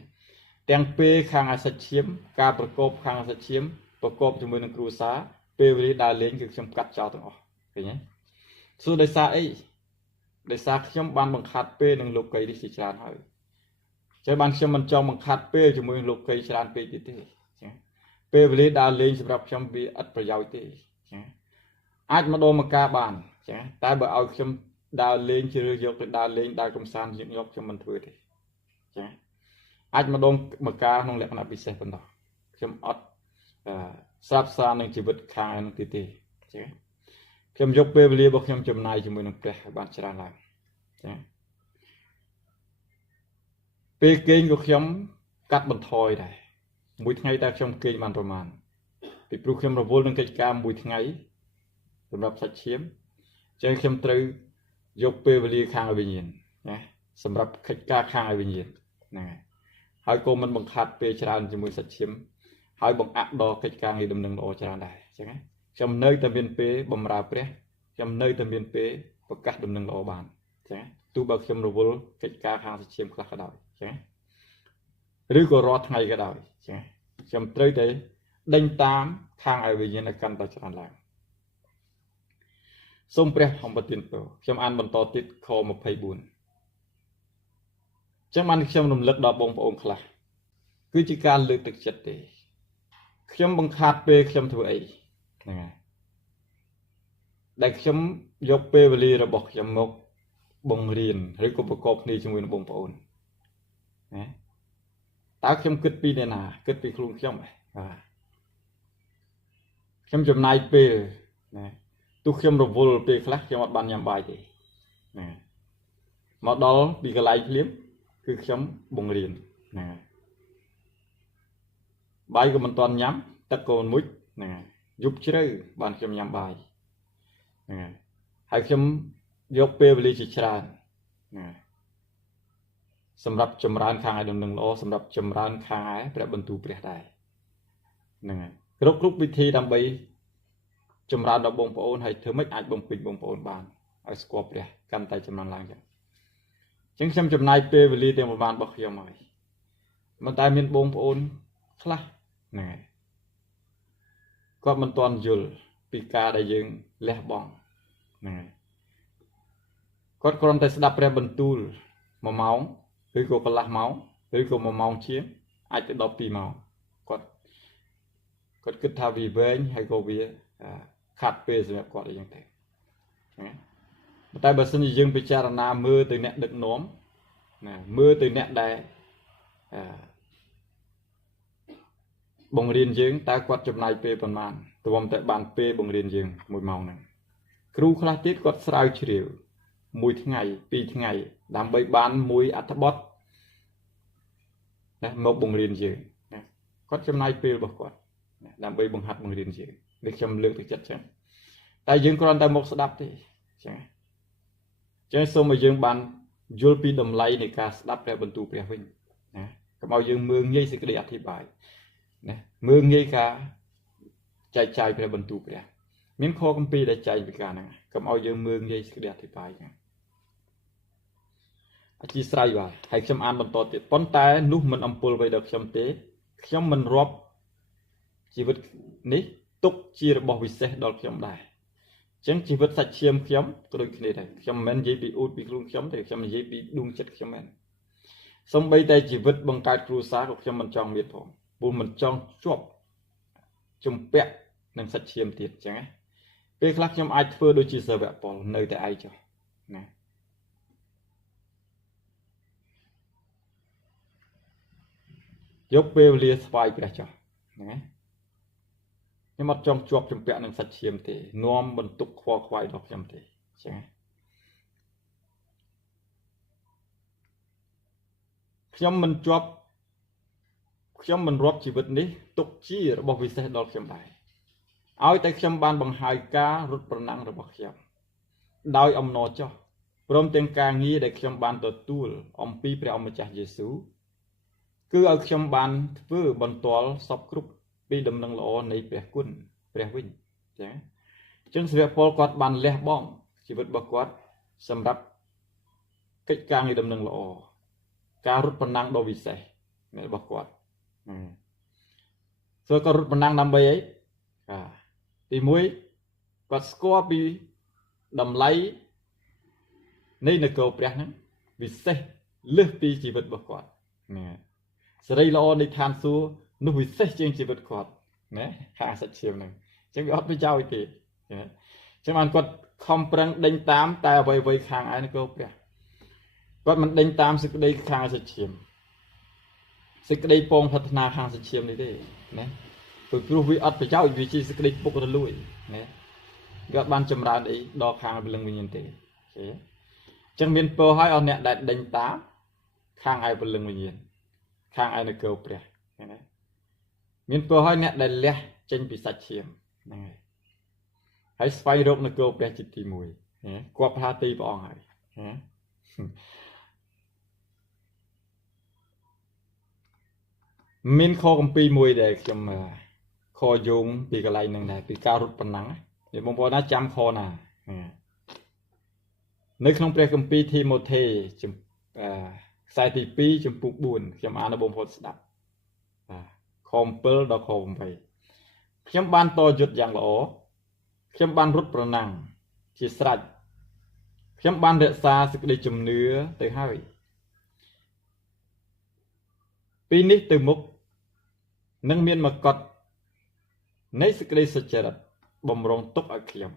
ទាំងពេលខាងអាសាច់ឈាមការប្រកបខាងអាសាច់ឈាមប្រកបជាមួយនឹងគ្រួសារពេលវេលាដើរលេងគឺខ្ញុំកាត់ចោលទាំងអស់ឃើញទេសួរដោយសារអីដោយសារខ្ញុំបានបង្ខាត់ពេលនឹងលោកីនេះជាច្រើនហើយចឹងបានខ្ញុំមិនចង់បង្ខាត់ពេលជាមួយនឹងលោកីច្រើនពេកទៀតទេចឹងពេលវេលាដើរលេងសម្រាប់ខ្ញុំវាឥតប្រយោជន៍ទេចឹងអាចម្ដងមកការបានចឹងតែបើឲ្យខ្ញុំដើរលេងជ្រើសយកទៅដើរលេងដើរកំសាន្តញឹកញាប់ខ្ញុំមិនធ្វើទេចឹងអាចម្ដងមកការក្នុងលក្ខណៈពិសេសប៉ុណ្ណោះខ្ញុំអត់ស្រាប់សារនឹងជីវិតខាងនោះទេចឹងខ្ញុំយកពេលវេលារបស់ខ្ញុំចំណាយជាមួយនឹងព្រះឲ្យបានច្រើនឡើងចឹងពេលគេងក៏ខ្ញុំកាត់បន្ថយដែរមួយថ្ងៃតើខ្ញុំគេងបានប្រមាណពីព្រោះខ្ញុំរវល់នឹងកិច្ចការមួយថ្ងៃសម្រាប់សាច់ឈាមចឹងខ្ញុំត្រូវយកពេលវេលាខាងវិញ្ញាណណាសម្រាប់កិច្ចការខាងវិញ្ញាណហ្នឹងហើយក៏មិនបង្ខាត់ពេលច្រើនជាមួយសាច់ឈាមហើយបង្អាក់ដល់កិច្ចការងារដំណឹងល្អច្រើនដែរចឹងណាខ្ញុំនៅតែមានពេលបម្រើព្រះខ្ញុំនៅតែមានពេលប្រកាសដំណឹងល្អបានចឹងណាទោះបើខ្ញុំរវល់កិច្ចការខាងសាច់ឈាមខ្លះក៏ដោយចឹងណាឬក៏រាល់ថ្ងៃក៏ដោយចឹងណាខ្ញុំត្រូវតែដេញតាមខាងវិញ្ញាណឲ្យកាន់តែច្រើនឡើងសូមព្រះអំប្រទានពរខ្ញុំអានបន្តទៀតខ24ចឹងបានខ្ញុំរំលឹកដល់បងប្អូនខ្លះគឺជាការលើកទឹកចិត្តទេខ្ញុំបង្ខាត់ពេលខ្ញុំធ្វើអីហ្នឹងហើយដែលខ្ញុំយកពេលវេលារបស់ខ្ញុំមកបង្រៀនឬក៏ប្រកបគ្នាជាមួយនឹងបងប្អូនណាតើខ្ញុំគិតពីអ្នកណាគិតពីខ្លួនខ្ញុំបាទខ្ញុំចំណាយពេលណាទោះខ្ញុំរវល់ពេលខ្លះខ្ញុំអត់បានញ៉ាំបាយទេណាមកដល់ពីកន្លែងភ្លាមគឺខ្ញុំបង្រៀនណាបាយក៏មិនទាន់ញ៉ាំទឹកក៏មិនមុជណាយប់ជ្រៅបានខ្ញុំញ៉ាំបាយណាហើយខ្ញុំយកពេលវេលាជាច្រើនណាសម្រាប់ចម្រើនខាងឯដំណឹងល្អសម្រាប់ចម្រើនខាងឯព្រះបន្ទូលព្រះដែរហ្នឹងហើយគ្រប់វិធីដើម្បីចម្រើនដល់បងប្អូនហើយធ្វើម៉េចអាចបំពេញបងប្អូនបានឲ្យស្គាល់ព្រះកាន់តែចម្រើនឡើងចឹងអញ្ចឹងខ្ញុំចំណាយពេលវេលាទាំងប្រមាណរបស់ខ្ញុំហើយមិនតែមានបងប្អូនខ្លះហ្នឹងហើយ គាត់មិនទាន់យល់ពីការដែលយើងលះបង់ហ្នឹងហើយគាត់គ្រាន់តែស្ដាប់ព្រះបន្ទូល1ម៉ោងឬក៏កន្លះម៉ោងឬក៏1ម៉ោងជាងអាចទៅដល់2ម៉ោងគាត់គិតថាវាវែងហើយក៏វាខាត់ពេលសម្រាប់គាត់អីចឹងទៅណាតែបើសិនជាយើងពិចារណាមើលទៅអ្នកដឹកនាំណាមើលទៅអ្នកដែលបង្រៀនយើងតើគាត់ចំណាយពេលប៉ុន្មានទ្រាំតែបានពេលបង្រៀនយើង1ម៉ោងហ្នឹងគ្រូខ្លះទៀតគាត់ស្រាវជ្រាវ1ថ្ងៃ2ថ្ងៃដើម្បីបាន1អត្ថបទណាមកបង្រៀនយើងណាគាត់ចំណាយពេលរបស់គាត់ដើម្បីបង្ហាត់បង្រៀនយើងនេះខ្ញុំលើកទឹកចិត្តចឹងតែយើងគ្រាន់តែមកស្ដាប់ទេចឹងសូមឲ្យយើងបានយល់ពីតម្លៃនៃការស្ដាប់ព្រះបន្ទូលព្រះវិញណាកុំឲ្យយើងមើលងាយសេចក្តីអធិប្បាយណាមើលងាយការចែកចាយព្រះបន្ទូលព្រះមានខគម្ពីរដែលចែកពីការហ្នឹងកុំឲ្យយើងមើលងាយសេចក្តីអធិប្បាយហ្នឹងអធិស្ឋានបាទហើយខ្ញុំអានបន្តទៀតប៉ុន្តែនោះមិនអំពុលអ្វីដល់ខ្ញុំទេខ្ញុំមិនរាប់ជីវិតនេះទុកជារបស់វិសេសដល់ខ្ញុំដែរអញ្ចឹងជីវិតសាច់ឈាមខ្ញុំក៏ដូចគ្នាដែរខ្ញុំមិនមែននិយាយពីអ៊ូតពីខ្លួនខ្ញុំទេខ្ញុំនិយាយពីដួងចិត្តខ្ញុំមែនសូម្បីតែជីវិតបង្កើតគ្រួសារក៏ខ្ញុំមិនចង់មានផងព្រោះមិនចង់ជាប់ជំពាក់នឹងសាច់ឈាមទៀតអញ្ចឹងណាពេលខ្លះខ្ញុំអាចធ្វើដូចជាសាវកពលនៅតែឯងចុះណាយកពេលវេលាស្វែងព្រះចុះណាខ្ញុំអត់ចង់ជាប់ជំពាក់នឹងសាច់ឈាមទេនាំបន្ទុកខ្វល់ខ្វាយដល់ខ្ញុំទេអញ្ចឹងខ្ញុំមិនរាប់ជីវិតនេះទុកជារបស់វិសេសដល់ខ្ញុំដែរឲ្យតែខ្ញុំបានបង្ហាញការរត់ប្រណាំងរបស់ខ្ញុំដោយអំណរចុះព្រមទាំងការងារដែលខ្ញុំបានទទួលអំពីព្រះអម្ចាស់យេស៊ូវគឺឲ្យខ្ញុំបានធ្វើបន្ទាល់សពគ្រប់ពីដំណឹងល្អនៃព្រះគុណព្រះវិញចា៎អញ្ចឹងសាវកពលគាត់បានលះបង់ជីវិតរបស់គាត់សម្រាប់កិច្ចការងារដំណឹងល្អការរត់ប្រណាំងដ៏វិសេសរបស់គាត់គាត់រត់ប្រណាំងដើម្បីអីទី1គាត់ស្គាល់ពីតម្លៃនៃនគរព្រះហ្នឹងវិសេសលើសពីជីវិតរបស់គាត់សេរីល្អនៃឋានសួគ៌នោះវិសេសជាងជីវិតគាត់ណាខាងសាច់ឈាមហ្នឹងអញ្ចឹងវាអត់ប្រយោជន៍ទេអញ្ចឹងបានគាត់ខំប្រឹងដេញតាមតែអ្វីៗខាងឯនគរព្រះគាត់មិនដេញតាមសេចក្តីខាងសាច់ឈាមសេចក្តីពងប្រាថ្នាខាងសាច់ឈាមនេះទេណាព្រោះវាអត់ប្រយោជន៍វាជាសេចក្តីពុករលួយណាវាអត់បានចម្រើនអីដល់ខាងព្រលឹងវិញ្ញាណទេអញ្ចឹងមានពរឲ្យអស់អ្នកដែលដេញតាមខាងឯព្រលឹងវិញ្ញាណខាងឯនគរព្រះណាមានពរឲ្យអ្នកដែលលះចេញពីសាច់ឈាមហ្នឹងហើយស្វែងរកនគរព្រះជាទី1គាត់ថាទីព្រះអង្គហើយមានខគម្ពីរមួយដែលខ្ញុំខយោងពីកន្លែងហ្នឹងដែរពីការរត់ប្រណាំងនេះបងប្អូនណាចាំខណានៅក្នុងព្រះគម្ពីរធីម៉ូថេខ្សែទី2ចំពុក4ខ្ញុំអានឲ្យបងប្អូនស្ដាប់ខ7ដល់ខ8ខ្ញុំបានតយុទ្ធយ៉ាងល្អខ្ញុំបានរត់ប្រណាំងជាស្រេចខ្ញុំបានរក្សាសេចក្តីជំនឿទៅហើយពីនេះទៅមុខនឹងមានមកុដនៃសេចក្តីសុចរិតបំរុងទុកឲ្យខ្ញុំ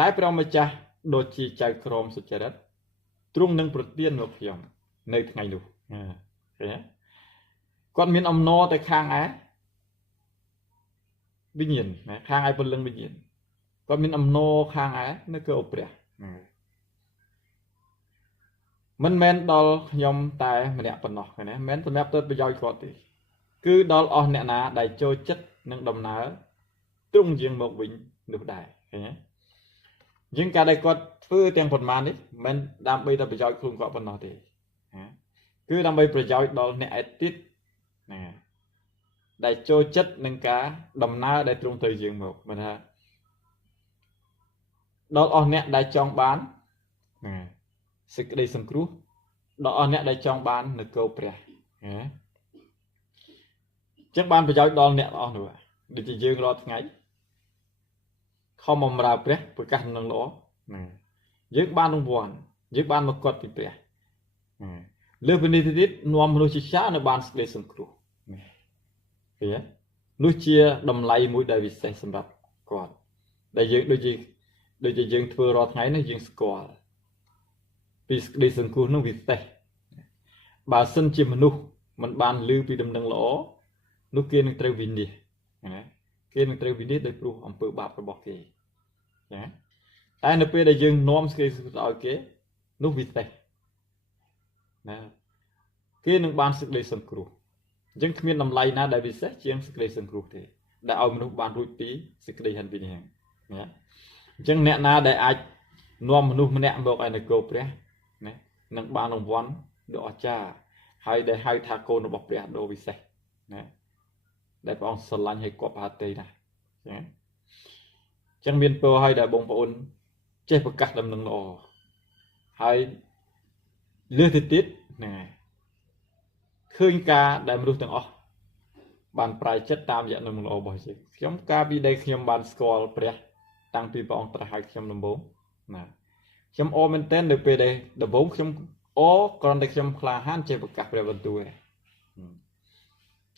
ដែលព្រះម្ចាស់ដូចជាចៅក្រមសុចរិតទ្រង់នឹងប្រទានមកខ្ញុំនៅថ្ងៃនោះឃើញទេគាត់មានអំណរទៅខាងឯវិញ្ញាណណាខាងឯពលឹងវិញ្ញាណគាត់មានអំណរខាងឯនៅគឺអព្រះមិនមែនដល់ខ្ញុំតែម្នាក់ប៉ុណ្ណោះណាមិនមែនសម្រាប់ទៅប្រយោជន៍គាត់ទេគឺដល់អស់អ្នកណាដែលចូលចិត្តនឹងដំណើរទ្រង់យាងមកវិញនោះដែរឃើញទេយើងការដែលគាត់ធ្វើទាំងប៉ុន្មាននេះមិនដើម្បីតែប្រយោជន៍ខ្លួនគាត់ប៉ុណ្ណោះទេគឺដើម្បីប្រយោជន៍ដល់អ្នកឯទៀតណាដែលចូលចិត្តនឹងការដំណើរដែលទ្រង់ទៅយើងមកមិនថាដល់អស់អ្នកដែលចង់បានសេចក្តីសង្គ្រោះដល់អស់អ្នកដែលចង់បាននគរព្រះចឹងបានប្រយោជន៍ដល់អ្នកអស់នោះ ដូចជាយើងរាល់ថ្ងៃខំបំរើព្រះប្រកាសដំណឹងល្អណាយើងបានរង្វាន់យើងបានមកគាត់ពីព្រះលើពីនេះទៅទៀតនាំមនុស្សជាច្រើននៅបានសេចក្តីសង្គ្រោះណាឃើញទេនោះជាតម្លៃមួយដែលពិសេសសម្រាប់គាត់ដែលយើងដូចជាយើងធ្វើរាល់ថ្ងៃនេះយើងស្គាល់ពីសេចក្តីសង្គ្រោះនោះពិសេសបើសិនជាមនុស្សមិនបានឮពីដំណឹងល្អនោះគេនឹងត្រូវវិនិច្ឆ័យណាគេនឹងត្រូវវិនិច្ឆ័យដោយព្រោះអំពើបាបរបស់គេណាតែនៅពេលដែលយើងនាំសេចក្តីសង្គ្រោះឲ្យគេនោះពិសេសណាគេនឹងបានសេចក្តីសង្គ្រោះអញ្ចឹងគ្មានតម្លៃណាដែលពិសេសជាងសេចក្តីសង្គ្រោះទេដែលឲ្យមនុស្សបានរួចពីសេចក្តីហិនវិនិច្ឆ័យណាអញ្ចឹងអ្នកណាដែលអាចនាំមនុស្សម្នាក់មកឲ្យនគរព្រះណានឹងបានរង្វាន់ដ៏អស្ចារ្យហើយដែលហៅថាកូនរបស់ព្រះដ៏ពិសេសណាដែលព្រះអង្គស្រឡាញ់ឲ្យគប់ហាតីណាណាអញ្ចឹងមានពរឲ្យដែលបងប្អូនចេះប្រកាសដំណឹងល្អហើយលើសទៅទៀតណាឃើញការដែលមនុស្សទាំងអស់បានប្រែចិត្តតាមរយៈដំណឹងល្អរបស់យើងខ្ញុំកាលពីដែលខ្ញុំបានស្គាល់ព្រះតាំងពីព្រះអង្គត្រាស់ឲ្យខ្ញុំដំបូងណាខ្ញុំអរមែនទែននៅពេលដែលដំបូងខ្ញុំអរគ្រាន់តែខ្ញុំក្លាហានចេះប្រកាសព្រះបន្ទូល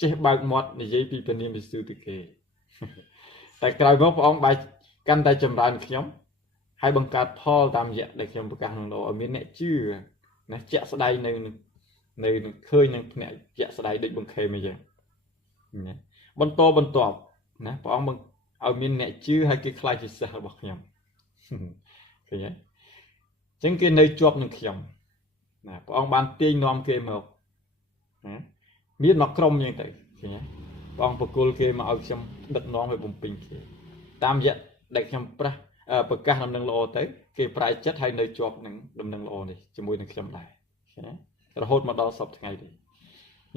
ចេះបើកមាត់និយាយពីព្រះនាមយេស៊ូវទៅគេតែក្រោយមកព្រះអង្គបាយកាន់តែចម្រើនខ្ញុំហើយបង្កើតផលតាមរយៈដែលខ្ញុំប្រកាសនឹងល្អឲ្យមានអ្នកជឿណាជាក់ស្ដែងនៅឃើញនឹងភ្នាក់ជាក់ស្ដែងដូចបង្ខេមអញ្ចឹងណាបន្តណាព្រះអង្គឲ្យមានអ្នកជឿហើយគេខ្លាចជាសិស្សរបស់ខ្ញុំឃើញទេអញ្ចឹងគេនៅជាប់នឹងខ្ញុំណាព្រះអង្គបានទាញនាំគេមកណាមានមកក្រុមអញ្ចឹងទៅឃើញទេព្រះអង្គបកគលគេមកឲ្យខ្ញុំដឹកនាំឲ្យបំពេញគេតាមរយៈដែលខ្ញុំប្រកាសដំណឹងល្អទៅគេប្រែចិត្តហើយនៅជាប់នឹងដំណឹងល្អនេះជាមួយនឹងខ្ញុំដែរឃើញទេរហូតមកដល់សពថ្ងៃនេះ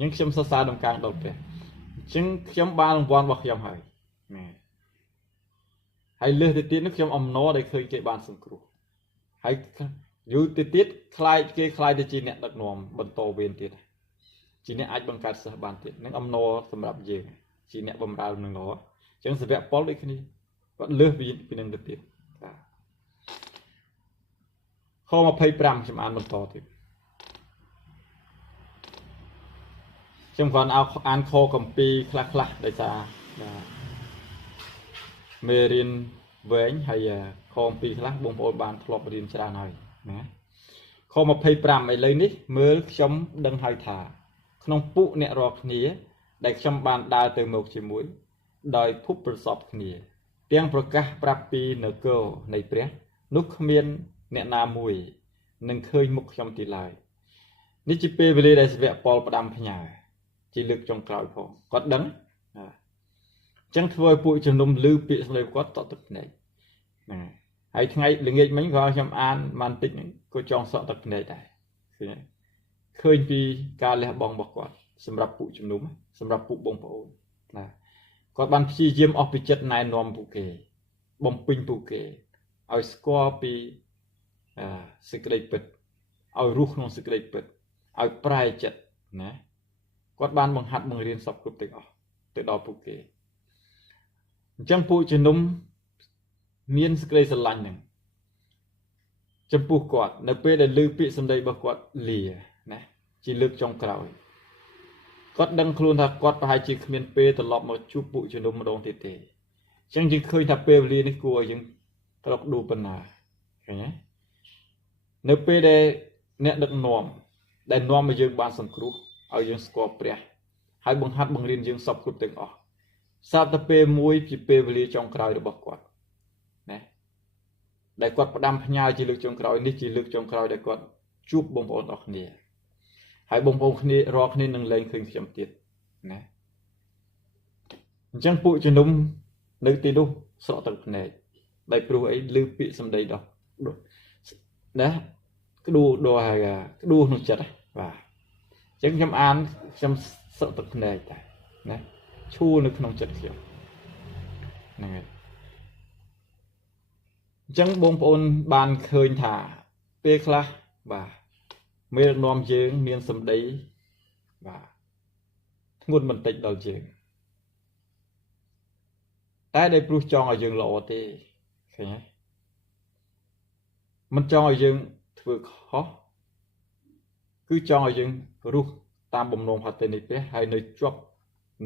អញ្ចឹងខ្ញុំសរសើរដំណើរដល់ព្រះអញ្ចឹងខ្ញុំបានរង្វាន់របស់ខ្ញុំហើយណាហើយលើសទៅទៀតនោះខ្ញុំអំណរដែលឃើញគេបានសង្គ្រោះហើយយូរទៅទៀតខ្លាយទៅជាអ្នកដឹកនាំបន្តវេនទៀតជាអ្នកអាចបង្កើតសិស្សបានទៀតនឹងអំណរសម្រាប់យើងជាអ្នកបម្រើនឹងល្អអញ្ចឹងសាវកប៉ុលដូចគ្នាគាត់លើសពីនឹងទៅទៀតខ25ខ្ញុំអានបន្តទៀតខ្ញុំគាត់អានខកំពីខ្លះដោយសារមេរៀនវែងហើយខកំពីខ្លះបងប្អូនបានធ្លាប់រៀនច្រើនហើយណាខ25ឥឡូវនេះមើលខ្ញុំដឹងហើយថាក្នុងពួកអ្នករាល់គ្នាដែលខ្ញុំបានដើរទៅមកជាមួយដោយភពប្រសពគ្នាទាំងប្រកាសប្រាប់ពីនគរនៃព្រះនោះគ្មានអ្នកណាមួយនឹងឃើញមុខខ្ញុំទីឡើយនេះជាពេលវេលាដែលសាវកប៉ុលផ្ដាំផ្ញើជាលើកចុងក្រោយផងគាត់ដឹងអញ្ចឹងធ្វើឲ្យពួកជំនុំឮពាក្យសម្ដីគាត់តទឹកភ្នែកណាហើយថ្ងៃល្ងាចមិញក៏ខ្ញុំអានបានតិចហ្នឹងក៏ចង់សក់ទឹកភ្នែកដែរឃើញពីការលះបង់របស់គាត់សម្រាប់ពួកជំនុំសម្រាប់ពួកបងប្អូនណាគាត់បានព្យាយាមអស់ពីចិត្តណែនាំពួកគេបំពេញពួកគេឲ្យស្គាល់ពីសេចក្តីពិតឲ្យរស់ក្នុងសេចក្តីពិតឲ្យប្រែចិត្តណាគាត់បានបង្ហាត់បង្រៀនសពគ្រប់ទាំងអស់ទៅដល់ពួកគេអញ្ចឹងពួកជំនុំមានសេចក្តីស្រឡាញ់ហ្នឹងចំពោះគាត់នៅពេលដែលឮពាក្យសម្ដីរបស់គាត់លាណាជាលើកចុងក្រោយគាត់ដឹងខ្លួនថាគាត់ប្រហែលជាគ្មានពេលត្រឡប់មកជួបពួកជំនុំម្ដងទៀតទេអញ្ចឹងយើងឃើញថាពេលវេលានេះគួរឲ្យយើងត្រកដួលបណ្ណាឃើញទេនៅពេលដែលអ្នកដឹកនាំដែលនាំឲ្យយើងបានសង្គ្រោះឲ្យយើងស្គាល់ព្រះហើយបង្ហាត់បង្រៀនយើងសពគ្រប់ទាំងអស់ស្រាប់តែពេលមួយជាពេលវេលាចុងក្រោយរបស់គាត់ណាដែលគាត់ផ្ដាំផ្ញើជាលើកចុងក្រោយនេះជាលើកចុងក្រោយដែលគាត់ជួបបងប្អូនអស់គ្នាហើយបងប្អូនគ្នារាល់គ្នានឹងលែងឃើញខ្ញុំទៀតណាអញ្ចឹងពួកជំនុំនៅទីនោះស្រក់ទឹកភ្នែកដោយព្រោះអីឮពាក្យសម្ដីដោះណាក្ដួលដល់ហើយក្ដួលក្នុងចិត្តបាទអញ្ចឹងខ្ញុំអានខ្ញុំស្រក់ទឹកភ្នែកដែរណាឈួលនៅក្នុងចិត្តខ្ញុំហ្នឹងហើយអញ្ចឹងបងប្អូនបានឃើញថាពេលខ្លះបាទមេដឹកនាំយើងមានសម្ដីបាទធ្ងន់បន្តិចដល់យើង តែដែលព្រោះចង់ឲ្យយើងល្អទេឃើញទេមិនចង់ឲ្យយើងធ្វើខុសគឺចង់ឲ្យយើងរស់តាមបំណងហត្ថនៃព្រះហើយនៅជាប់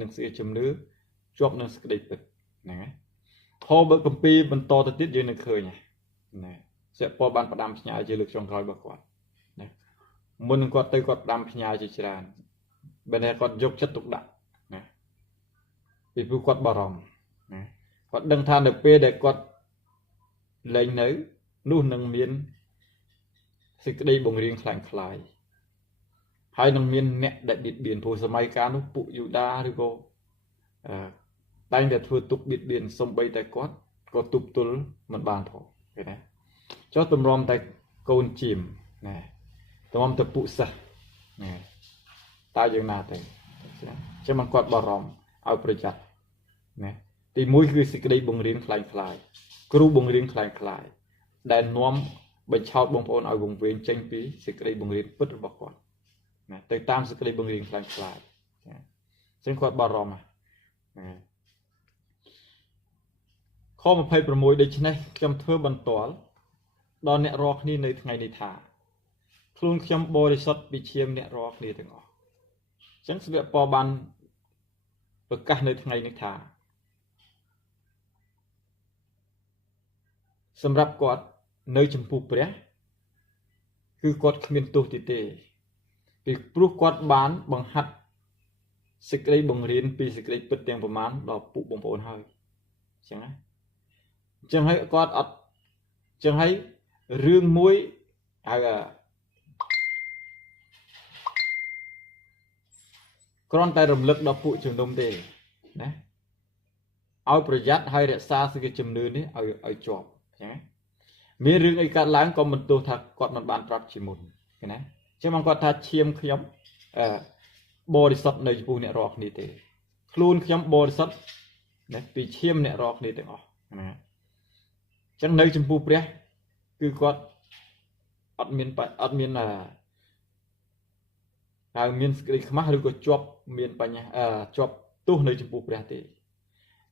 នឹងសេចក្តីជំនឿជាប់នឹងសេចក្តីពិតហ្នឹងហើយខបើគម្ពីរបន្តទៅទៀតយើងនឹងឃើញណាសិពលបានផ្ដាំផ្ញើជាលើកចុងក្រោយរបស់គាត់ណាមុននឹងគាត់ទៅគាត់ផ្ដាំផ្ញើជាច្រើនបើតែគាត់យកចិត្តទុកដាក់ណាពីព្រោះគាត់បារម្ភណាគាត់ដឹងថានៅពេលដែលគាត់លែងនៅនោះនឹងមានសេចក្តីបង្រៀនខ្លាំងខ្លាយហើយនឹងមានអ្នកដែលបៀតបៀនព្រោះសម័យកាលនោះពួកយូដាឬក៏តែងតែធ្វើទុកបៀតបៀនសំបីតែគាត់ក៏ទប់ទល់មិនបានផងឃើញទេចុះទម្រាំតែកូនជៀមណាទម្រាំតែពួកសិស្សណាតើយើងណាទៅចឹងមិនគាត់បារម្ភឲ្យប្រយ័ត្នណាទី1គឺសេចក្តីបង្រៀនខ្លាំងខ្លាយគ្រូបង្រៀនខ្លាំងខ្លាយដែលនាំបញ្ឆោតបងប្អូនឲ្យវង្វេងចេញពីសេចក្តីបង្រៀនពិតរបស់គាត់ណាទៅតាមសេចក្តីបង្រៀនខ្លាំងខ្លាយណាចឹងគាត់បារម្ភណាខ26ដូច្នេះខ្ញុំធ្វើបន្ទាល់ដល់អ្នករាល់គ្នានៅថ្ងៃនេះថាខ្លួនខ្ញុំបរិសុទ្ធពីឈាមអ្នករាល់គ្នាទាំងអស់ចឹងស្វៈពបានប្រកាសនៅថ្ងៃនេះថាសម្រាប់គាត់នៅចំពោះព្រះគឺគាត់គ្មានទោសទេពីព្រោះគាត់បានបង្ហាត់សេចក្តីបង្រៀនពីសេចក្តីពិតទាំងប្រមាណដល់ពួកបងប្អូនហើយចឹងណាចឹងហើយគាត់អត់ចឹងហើយរឿងមួយហើយគ្រាន់តែរំលឹកដល់ពួកជំនុំទេណាឲ្យប្រយ័ត្នហើយរក្សាសេចក្តីជំនឿនេះឲ្យជាប់ចឹងណាមានរឿងអីកើតឡើងក៏មិនទោសថាគាត់មិនបានប្រាប់ជាមុនឃើញណាចឹងមកគាត់ថាឈាមខ្ញុំបរិសុទ្ធនៅចំពោះអ្នករាល់គ្នាទេខ្លួនខ្ញុំបរិសុទ្ធណាពីឈាមអ្នករាល់គ្នាទាំងអស់ណាចឹងនៅចំពោះព្រះគឺគាត់អត់មានហើយមានសេចក្តីខ្មាស់ឬក៏ជាប់មានបញ្ហាជាប់ទោសនៅចំពោះព្រះទេ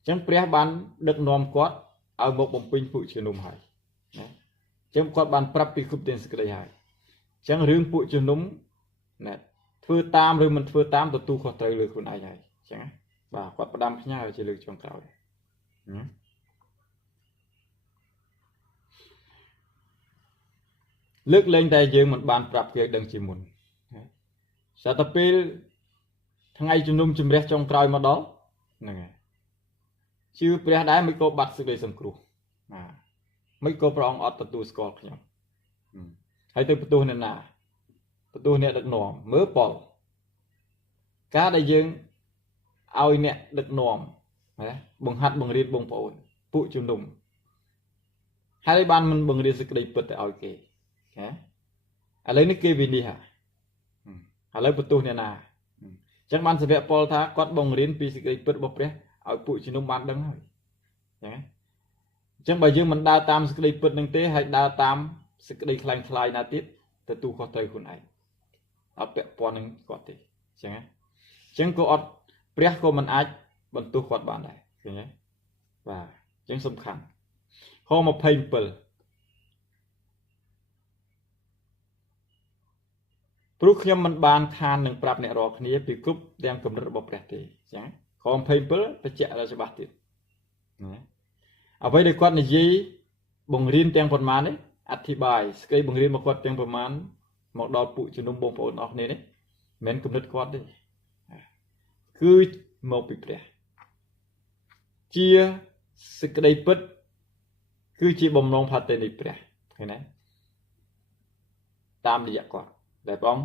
ចឹងព្រះបានដឹកនាំគាត់ឲ្យមកបំពេញពួកជំនុំហើយណាចឹងគាត់បានប្រាប់ពីគ្រប់ទាំងសេចក្តីហើយចឹងរឿងពួកជំនុំណាធ្វើតាមឬមិនធ្វើតាមទទួលខុសត្រូវលើខ្លួនឯងហើយចឹងណាបាទគាត់ផ្ដាំផ្ញើជាលើកចុងក្រោយណាលើកលែងតែយើងមិនបានប្រាប់គេដឹងជាមុនស្រាប់តែពេលថ្ងៃជំនុំជម្រះចុងក្រោយមកដល់ហ្នឹងហើយជឿព្រះដែរមិនក៏បាត់សេចក្តីសង្គ្រោះមិនក៏ព្រះអង្គអត់ទទួលស្គាល់ខ្ញុំហើយទៅបន្ទោសអ្នកណាបន្ទោសអ្នកដឹកនាំមើលប៉ុលការដែលយើងឲ្យអ្នកដឹកនាំណាបង្ហាត់បង្រៀនបងប្អូនពួកជំនុំហើយបានមិនបង្រៀនសេចក្តីពិតទៅឲ្យគេណាឥឡូវនេះគេវិនិច្ឆ័យឥឡូវបន្ទោសអ្នកណាអញ្ចឹងបានសាវកប៉ុលថាគាត់បង្រៀនពីសេចក្តីពិតរបស់ព្រះឲ្យពួកជំនុំបានដឹងហើយណាអញ្ចឹងបើយើងមិនដើរតាមសេចក្តីពិតនឹងទេហើយដើរតាមសេចក្តីខ្លាំងខ្លាយណាទៀតទទួលខុសត្រូវខ្លួនឯងអត់ពាក់ព័ន្ធនឹងគាត់ទេអញ្ចឹងណាអញ្ចឹងក៏អត់ព្រះក៏មិនអាចបន្ទោសគាត់បានដែរឃើញទេបាទអញ្ចឹងសំខាន់ខ27ព្រោះខ្ញុំមិនបានខាននឹងប្រាប់អ្នករាល់គ្នាពីគ្រប់ទាំងកម្រិតរបស់ព្រះទេអញ្ចឹងខ27បញ្ជាក់ដល់ច្បាស់ទៀតណាអ្វីដែលគាត់និយាយបង្រៀនទាំងប៉ុន្មាននេះអធិប្បាយសេចក្តីបង្រៀនរបស់គាត់ទាំងប៉ុន្មានមកដល់ពួកជំនុំបងប្អូនអស់គ្នានេះមិនមែនគំនិតគាត់ទេគឺមកពីព្រះជាសេចក្តីពិតគឺជាបំណងផាតេនៃព្រះឃើញទេតាមរយៈគាត់ដែលព្រះអង្គ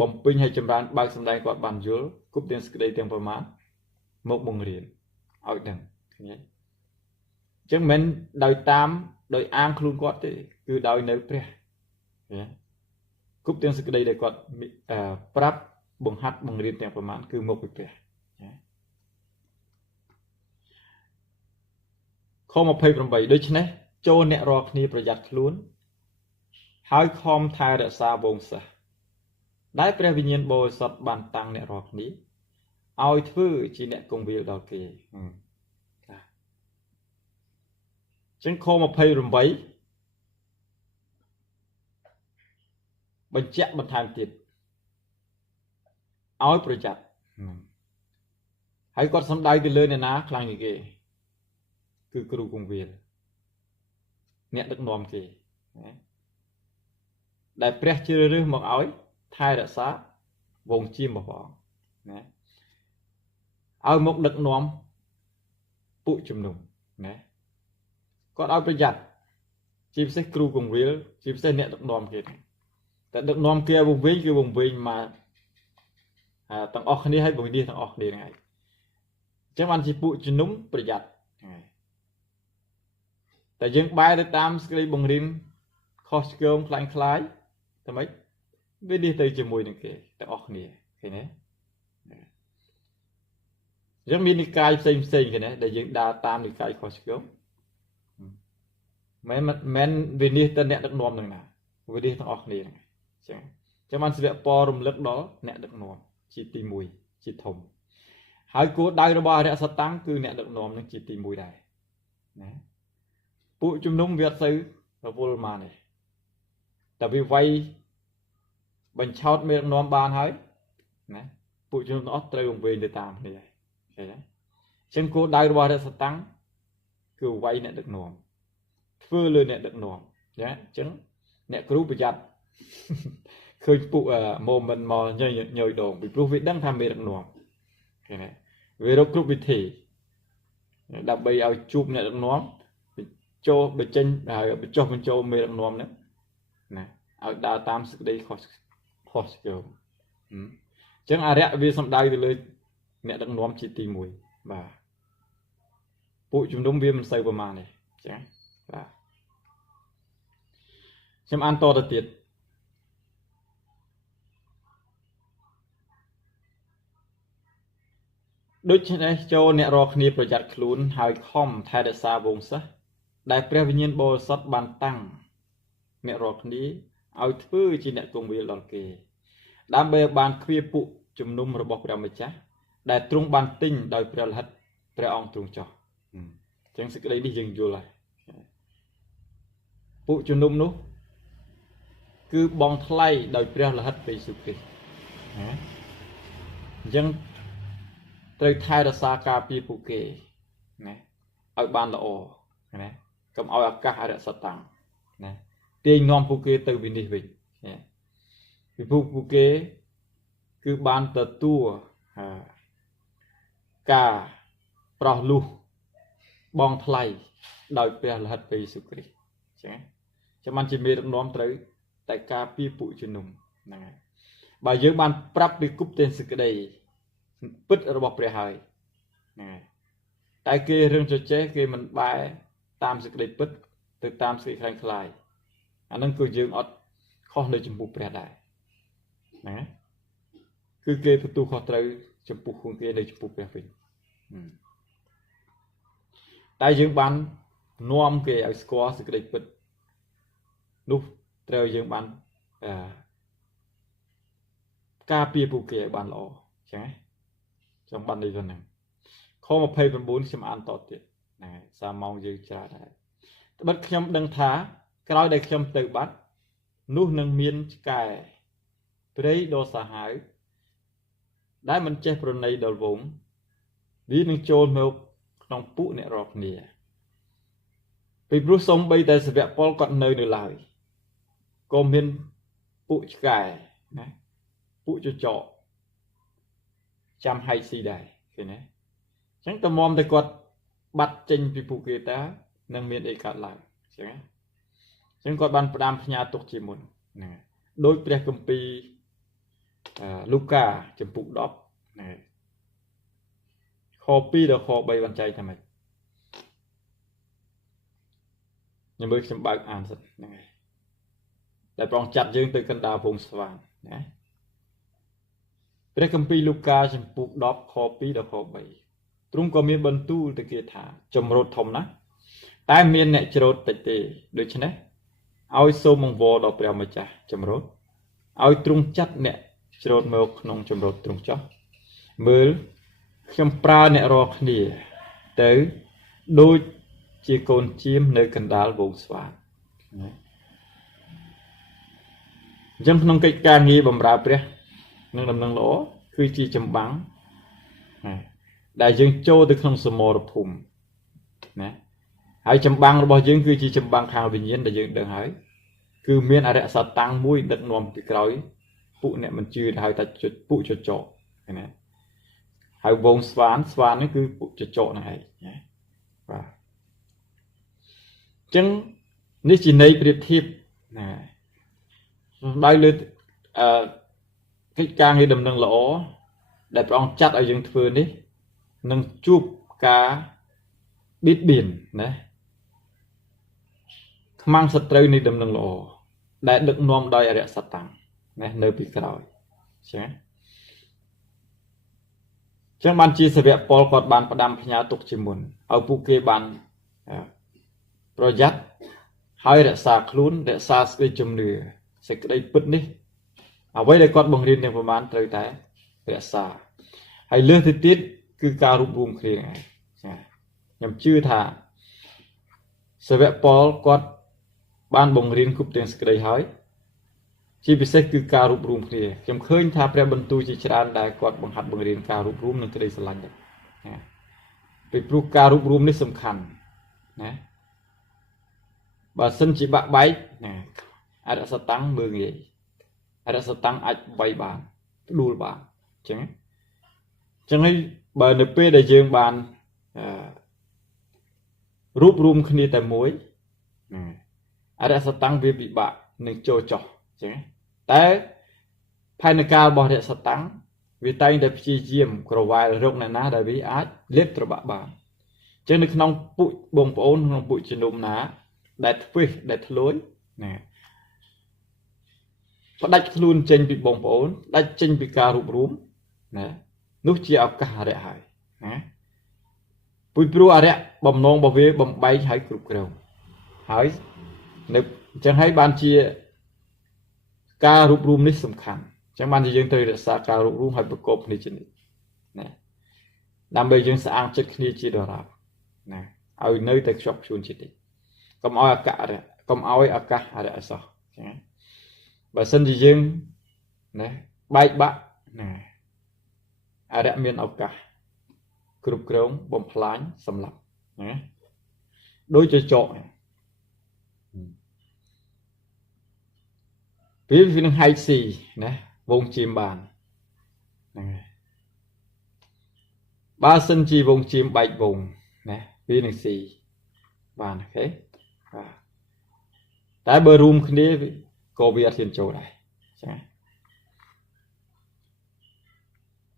បំពេញឲ្យចម្រើនបើកសម្ដែងគាត់បានយល់គ្រប់ទាំងសេចក្តីទាំងប្រមាណមកបង្រៀនឲ្យដឹងឃើញទេអញ្ចឹងមិនដោយអាងខ្លួនគាត់ទេគឺដោយនៅព្រះគ្រប់ទាំងសេចក្តីដែលគាត់ប្រាប់បង្ហាត់បង្រៀនទាំងប្រមាណគឺមកពីព្រះខ28ដូច្នេះចូលអ្នករាល់គ្នាប្រយ័ត្នខ្លួនហើយខំថែរក្សាវង្សសិស្សដែលព្រះវិញ្ញាណបរិសុទ្ធបានតាំងអ្នករាល់គ្នាឲ្យធ្វើជាអ្នកគង្វាលដល់គេ ចឹងខ28បញ្ជាក់បន្ថែមទៀតឲ្យប្រយ័ត្នហើយគាត់សំដៅទៅលើអ្នកណាខ្លាំងជាងគេគឺគ្រូគង្វាលអ្នកដឹកនាំគេណាដែលព្រះជ្រើសរើសមកឲ្យថែរក្សាវងជារបស់ព្រះអង្គណាឲ្យមកដឹកនាំពួកជំនុំណាគាត់ឲ្យប្រយ័ត្នជាពិសេសគ្រូគង្វាលជាពិសេសអ្នកដឹកនាំគេតែដឹកនាំគេវងវិញគឺវងវិញមកទាំងអស់គ្នាឲ្យវងនេះទាំងអស់គ្នាហ្នឹងហើយអញ្ចឹងបានជាពួកជំនុំប្រយ័ត្នតែយើងបែរទៅតាមសេចក្តីបង្រៀនខុសឆ្គងខ្លាំងខ្លាយតែម៉េចវានេះទៅជាមួយនឹងគេទាំងអស់គ្នាឃើញទេយើងមាននិកាយផ្សេងៗគ្នាដែលយើងដើរតាមនិកាយខុសឆ្គងមិនវិនិច្ឆ័យទៅអ្នកដឹកនាំនឹងណាវិនិច្ឆ័យទាំងអស់គ្នាហ្នឹងចឹងបានសិលពររំលឹកដល់អ្នកដឹកនាំជាទី1ជាធំហើយគោលដៅរបស់អរិយសតាំងគឺអ្នកដឹកនាំនឹងជាទី1ដែរណាពួកជំនុំវាអត់ទៅរវល់មកនេះតែវាវាយបញ្ឆោតមេដឹកនាំបានហើយណាពួកជំនុំអស់ត្រូវវង្វេងទៅតាមគ្នាហើយឃើញទេចឹងគោលដៅរបស់អរិយសតាំងគឺវាយអ្នកដឹកនាំធ្វើលើអ្នកដឹកនាំណាអញ្ចឹងអ្នកគ្រូប្រយ័ត្នឃើញពួក moment មកញយដងពីព្រោះវាដឹងថាមេដឹកនាំឃើញទេវារកគ្រប់វិធីដើម្បីឲ្យជួបអ្នកដឹកនាំចូលបញ្ចេញហើយបញ្ចុះបញ្ចូលមេដឹកនាំហ្នឹងណាឲ្យដើរតាមសេចក្តីខុសឆ្គងអញ្ចឹងអរិយវាសំដៅទៅលើអ្នកដឹកនាំជាទី1បាទពួកជំនុំវាមិនសូវប្រមាណទេចា៎បាទខ្ញុំអានតទៅទៀតដូច្នេះចូលអ្នករាល់គ្នាប្រយ័ត្នខ្លួនហើយខំថែរក្សាវង្សសិស្សដែលព្រះវិញ្ញាណបរិសុទ្ធបានតាំងអ្នករាល់គ្នាឲ្យធ្វើជាអ្នកគង្វាលដល់គេដើម្បីឲ្យបានឃ្វាពួកជំនុំរបស់ព្រះម្ចាស់ដែលទ្រង់បានទិញដោយព្រះលិទ្ធព្រះអង្គទ្រង់ចោះអញ្ចឹងសេចក្តីនេះយើងយល់ហើយពួកជំនុំនោះគឺបងថ្លៃដោយព្រះលិទ្ធព្រះយេស៊ូវគ្រីស្ទណាអញ្ចឹងត្រូវថែរក្សាការពារពួកគេណាឲ្យបានល្អណាកុំឲ្យឱកាសអរិយសតាំងណាទាញនាំពួកគេទៅវិនិច្ឆ័យវិញណាពីពួកគេគឺបានទទួលការប្រោះលុះបងថ្លៃដោយព្រះលិទ្ធព្រះយេស៊ូវគ្រីស្ទចឹងចាំបានជាមេដឹកនាំត្រូវតែការពារពួកជំនុំហ្នឹងហើយបើយើងបានប្រាប់ពីគប់ទាំងសេចក្តីពិតរបស់ព្រះហើយហ្នឹងហើយតែគេរឿងជជែកគេមិនបែរតាមសេចក្តីពិតទៅតាមសេចក្តីខ្លាំងខ្លាយអាហ្នឹងគឺយើងអត់ខុសនៅចំពោះព្រះដែរណាគឺគេទទួលខុសត្រូវចំពោះខ្លួនគេនៅចំពោះព្រះវិញតែយើងបាននាំគេឲ្យស្គាល់សេចក្តីពិតនោះត្រូវយើងបានការពារពួកគេឲ្យបានល្អចឹងណាចង់បាននេះហ្នឹងខ29ខ្ញុំអានតទៀតណាសារម៉ោងយើងច្រើនដែរត្បិតខ្ញុំដឹងថាក្រោយដែលខ្ញុំទៅបាត់នោះនឹងមានឆ្កែព្រៃដ៏សាហាវដែលមិនចេះប្រណីដល់វងវានឹងចូលមកក្នុងពួកអ្នករាល់គ្នាពីព្រោះសំបីតែសាវកពលគាត់នៅឡើយក៏មានពួកឆ្កែណាពួកចចកចាំហែកស៊ីដែរឃើញទេអញ្ចឹងតមតែគាត់បាត់ចេញពីពួកគេតានឹងមានអីកើតឡើងអញ្ចឹងណាអញ្ចឹងគាត់បានផ្ដាំផ្ញើទុកជាមុនហ្នឹងហើយដោយព្រះគម្ពីរលូកាចំពុក10ណាខ2ដល់ខ3បានចែកថាម៉េចខ្ញុំមើលខ្ញុំបើកអានសិនហ្នឹងហើយដែលប្រងចាត់យើងទៅកណ្ដាលវងស្វាងណាព្រះគម្ពីរលូកាចំពុក10ខ2ដល់ខ3ទ្រង់ក៏មានបន្ទូលទៅគេថាចម្រូតធំណាស់តែមានអ្នកច្រូតតិចទេដូច្នេះឲ្យសូមអង្វរដល់ព្រះម្ចាស់ចម្រូតឲ្យទ្រង់ចាត់អ្នកច្រូតមកក្នុងចម្រូតទ្រង់ចោះមើលខ្ញុំប្រើអ្នករាល់គ្នាទៅដូច chia côn chim nơi cần đá vùng xoan dân không cái ca nghi bầm rạp đấy nâng đầm nâng lỗ cứ chi chấm bắn đại dân châu từ không sờ mò được phùm nè hãy chấm băng rồi bao dân cứ chi chấm băng hàng tự nhiên đại dân đừng hỏi cứ miền ở đây sao tăng mũi đất nôm bị còi phụ này mình chưa hay ta phụ cho chọ này hãy vùng xoan nó cứ phụ cho chọ này và chân nếu chỉ này bị thiệp nè đây lên cái ca nghi đầm nâng lỗ để ông chặt ở dân phơi đi nâng chụp cá biết biển đấy mang sợi tơ này đầm nâng lỗ để được nom đôi ở đây sạt tăng này nơi bị còi chẳng ban chi sẽ vẽ Paul còn banประดำ nhà tục chỉ muốn ở phụ kê ban project hai để xa khốn để xa cái chùm nửa sẽ cái đây bứt đi ở với đây con bằng riêng nàyประมาณ tới té để xa hay lừa thì tiết cứ cao rụp rùm kia này nhằm chưa thà sẽ vẽ Paul còn ban bằng riêng cúp tiền sẽ cái đây hỏi chỉ bị sẽ cứ cao rụp rùm kia nhằm khơi thà pre bần tu chỉ tràn đại còn bằng hạt bằng riêng cao rụp rùm nên cái đây sẽ lành được vì pru cao rụp rùm này สำคัญ nè bà xin chỉ bạc bấy nè ai đã sát tăng mưa nghỉ ai đã sát tăng ai bay bàn đu bàn chẳng hay bà np để dương bàn rúp rùm khi tại muối ai đã sát tăng vì bị bạc nên trôi trò chẳng té phải nơi cao bỏ để sát tăng vì tay để chi diêm cầu vài rộng này ná đại vì ái lép từ bạc bàn chẳng được nông bụi bông ôn nông bụi trên đùm ná đại phê đại lối nè có đại luôn trên bị bông ổn đại trên bị cà rụp rúm nè nút chia áo cả đại hải nè bùi bùi à đấy bầm non bầm vế bầm bay hải cục cầu hải nếu chẳng hay ban chia cà rụp rúm nít สำคัญ chẳng ban chia dân thời để xa cà rụp rúm hải bực cộp này trên nè làm bây dân sang chất kia chia đồ nào nè ở nơi tại shop chuồn chết đi cầm oi cả đấy cầm oi cả ada sao bà xin gì dương này bay bạ này ada miền ốc cả cướp cướp bom phán sầm lập này đôi chơi trộn ví dụ như hay xì này vùng chim bàn này ba xin chi vùng chim bạch vùng này ví dụ xì bàn thế tại bờ room kia có việc thiên châu này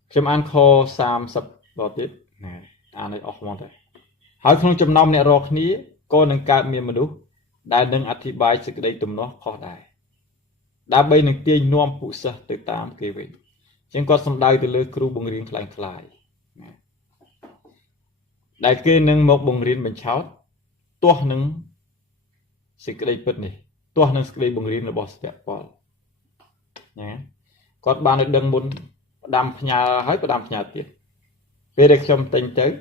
chấm ăn kho sam sập vào tiết này ăn này ốc mòn đây hỏi không chấm năm này rọc ní có nâng cao miền mà đúng đại nâng ati bài sự đây tụm nó khó đại đã bay nâng tiền nuông phụ sa từ 8 kia vậy chẳng có sầm đai từ lưới kêu bùng riêng lại lại đại kia nâng một bùng riêng mình cháo tua nâng sự đây bật này tua nâng sự đây bùng riêng là bỏ sẽ bỏ nhé còn bạn được đừng muốn đam nhà hết có đam nhà tiếp về đây trong tình tới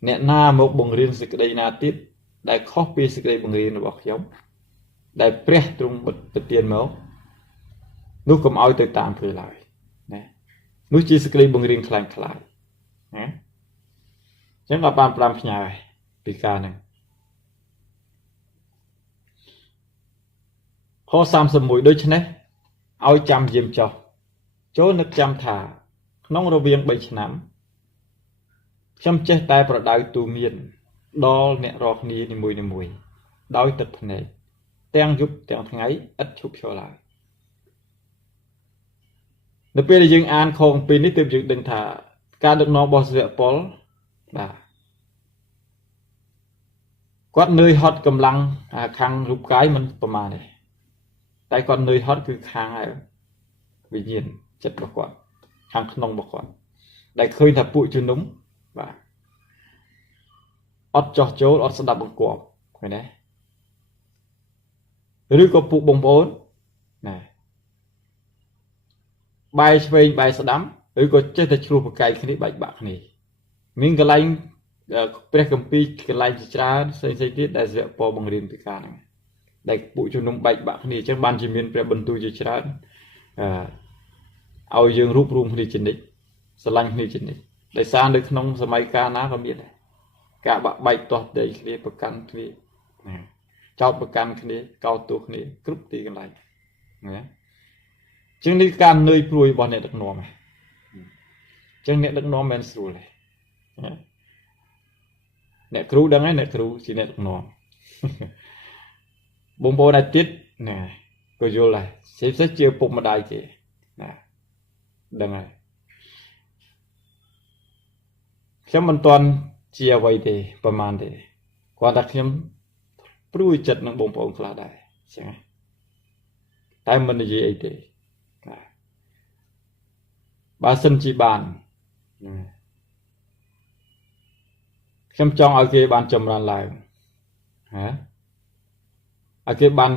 nè na một bùng riêng sự đây na tiếp đại copy sự đây bùng riêng là bỏ giống đại pre trung bật tiền máu nút cầm ao từ 8 về lại nè nút chỉ sự đây bùng riêng lại lại nhé chẳng là bạn làm nhà bị ca này khó xăm sầm mũi đôi chân đấy ao chăm diêm cho chỗ nước chăm thả nông rô viên 3 năm chăm chết tay vào đáy tù miền đo nẹ rọt ní mùi đói tật này tên giúp tên thằng ấy ít chụp cho lại nếu bây giờ dương an không pin đi tìm dựng định thả ca được nó bỏ dựa bó đã quát nơi hot cầm lăng khang rụp cái mìnhประมาณ này tại con nơi hot cứ khang này vì nhiên chật bọc quạt khang nông bọc quạt đại khơi thập bụi chưa núng và ót cho chốt ót sẽ đập bằng quạt cái đấy rồi có phụ bông bốn này bài về bài sẽ đắm rồi có chơi thật chua một cái này bạch bạc này mình cái lạnh ព្រះគម្ពីរកន្លែងជាច្រើនផ្សេងៗទៀតដែលស្វៈពរបង្រៀនពីការហ្នឹងដែលពួកជំនុំបែកបាក់គ្នាអញ្ចឹងបានជាមានព្រះបន្ទូលជាច្រើនឲ្យយើងរួបរวมគ្នាជានិច្ចស្រឡាញ់គ្នាជានិច្ចដោយសារនៅក្នុងសម័យកាលណាក៏មានដែរការបាក់បែកទាស់ដីគ្នាប្រកាន់គ្នាចោតប្រកាន់គ្នាកោតទោសគ្នាគ្រប់ទីកន្លែងណាជាងនេះការនឿយព្រួយរបស់អ្នកដឹកនាំហ្នឹងចឹងអ្នកដឹកនាំមិនស្រួលទេអ្នកគ្រូដឹងហើយអ្នកគ្រូជាអ្នកដឹកនាំបងប្អូនអាចទៀតណាក៏យល់ដែរផ្សេងៗជាពុកម្ដាយគេណាដឹងហើយខ្ញុំមិនទាន់ជាអ្វីទេប្រហែលទេគាត់ថាខ្ញុំព្រួយចិត្តនឹងបងប្អូនខ្លះដែរចឹងតែមិននិយាយអីទេណាបើសិនជាបានខ្ញុំចង់ឲ្យគេបានចម្រើនឡើងឲ្យគេបាន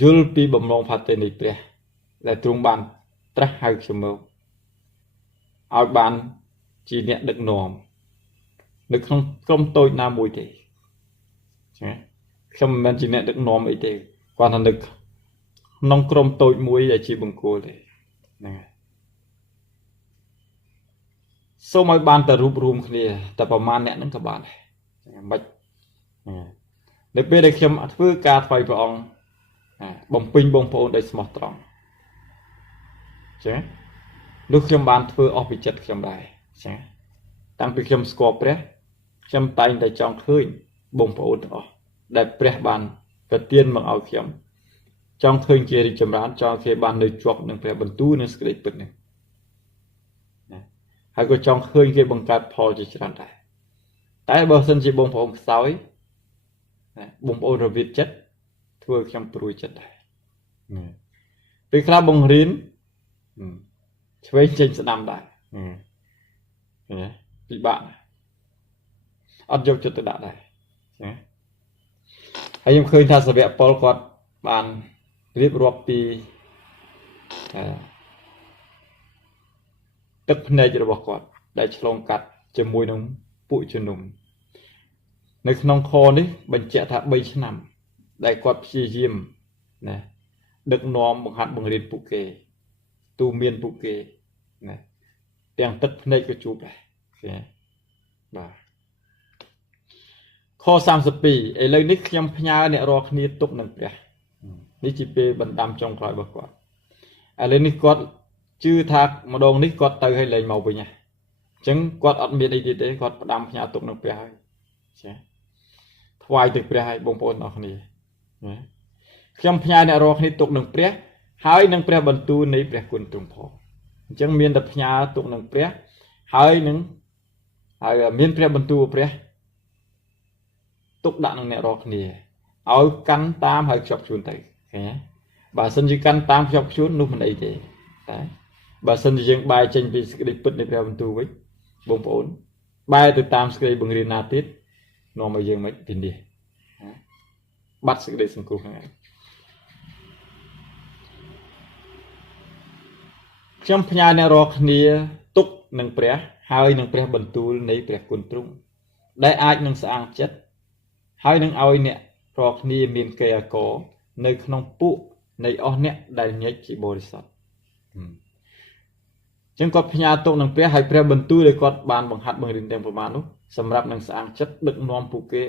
យល់ពីបំណងផាតេនៃព្រះដែលទ្រង់បានត្រាស់ហៅខ្ញុំមកឲ្យបានជាអ្នកដឹកនាំនៅក្នុងក្រុមតូចណាមួយទេចាខ្ញុំមិនមែនជាអ្នកដឹកនាំអីទេគាត់ថានៅក្នុងក្រុមតូចមួយដែលជាបង្គោលទេហ្នឹងហើយសូមឲ្យបានតែរួបរวมគ្នាតែប្រមាណអ្នកហ្នឹងក៏បានដែរមិននៅពេលដែលខ្ញុំធ្វើការថ្វាយព្រះអង្គបំពេញបងប្អូនដោយស្មោះត្រង់ចានោះខ្ញុំបានធ្វើអស់ពីចិត្តខ្ញុំដែរចាតាំងពីខ្ញុំស្គាល់ព្រះខ្ញុំតែងតែចង់ឃើញបងប្អូនទាំងអស់ដែលព្រះបានប្រទានមកឲ្យខ្ញុំចង់ឃើញគេរីកចម្រើនចង់គេបាននៅជាប់នឹងព្រះបន្ទូលនិងសេចក្តីពិតនេះហើយក៏ចង់ឃើញគេបង្កើតផលជាច្រើនដែរតែបើសិនជាបងប្អូនខ្សោយបងប្អូនរវិតចិត្តធ្វើខ្ញុំព្រួយចិត្តដែរពេលខ្លះបង្រៀនឆ្វេងចេញស្ដាំដែរពិបាកអត់យកចិត្តទៅដាក់ដែរហើយខ្ញុំឃើញថាសាវកប៉ុលគាត់បានរៀបរាប់ពីទឹកភ្នែករបស់គាត់ដែលឆ្លងកាត់ជាមួយនឹងពួកជំនុំនៅក្នុងខនេះបញ្ជាក់ថា3ឆ្នាំដែលគាត់ព្យាយាមណាដឹកនាំបង្ហាត់បង្រៀនពួកគេទូមានពួកគេណាទាំងទឹកភ្នែកក៏ជួបដែរបាទខ32ឥឡូវនេះខ្ញុំផ្ញើអ្នករាល់គ្នាទុកនឹងព្រះនេះជាពេលបណ្ដាំចុងក្រោយរបស់គាត់ឥឡូវនេះគាត់ជឿថាម្ដងនេះគាត់ទៅឲ្យលែងមកវិញហ่ะអញ្ចឹងគាត់អត់មានអីទៀតទេគាត់ផ្ដាំផ្ញើទុកនឹងព្រះហើយចាថ្វាយទៅព្រះឲ្យបងប្អូនអរគ្នាខ្ញុំផ្ញើអ្នករាល់គ្នាទុកនឹងព្រះហើយនឹងព្រះបន្ទូលនៃព្រះគុណទ្រង់ផងអញ្ចឹងមានតែផ្ញើទុកនឹងព្រះហើយមានព្រះបន្ទូលព្រះទុកដាក់នឹងអ្នករាល់គ្នាឲ្យកាន់តាមហើយខ្ជាប់ខ្ជួនទៅឃើញទេបើសិនជាកាន់តាមខ្ជាប់ខ្ជួននោះមិនអីទេតែបើសិនជាយើងបែរចេញពីសេចក្តីពិតនៃព្រះបន្ទូលវិញបងប្អូនបែរទៅតាមសេចក្តីបង្រៀនណាទៀតនាំឲ្យយើងមិនពីនេះបាត់សេចក្តីសង្គ្រោះហ្នឹងឯងខ្ញុំផ្ញើអ្នករាល់គ្នាទុកនឹងព្រះហើយនឹងព្រះបន្ទូលនៃព្រះគុណទ្រង់ដែលអាចនឹងស្អាងចិត្តហើយនឹងឲ្យអ្នករាល់គ្នាមានកេរ្តិ៍អាករនៅក្នុងពួកនៃអស់អ្នកដែលញែកជាបរិសុទ្ធចឹងគាត់ផ្ញើទុកនឹងព្រះហើយព្រះបន្ទូលដែលគាត់បានបង្ហាត់បង្រៀនទាំងប្រមាណនោះសម្រាប់នឹងស្អាងចិត្តដឹកនាំពួកគេ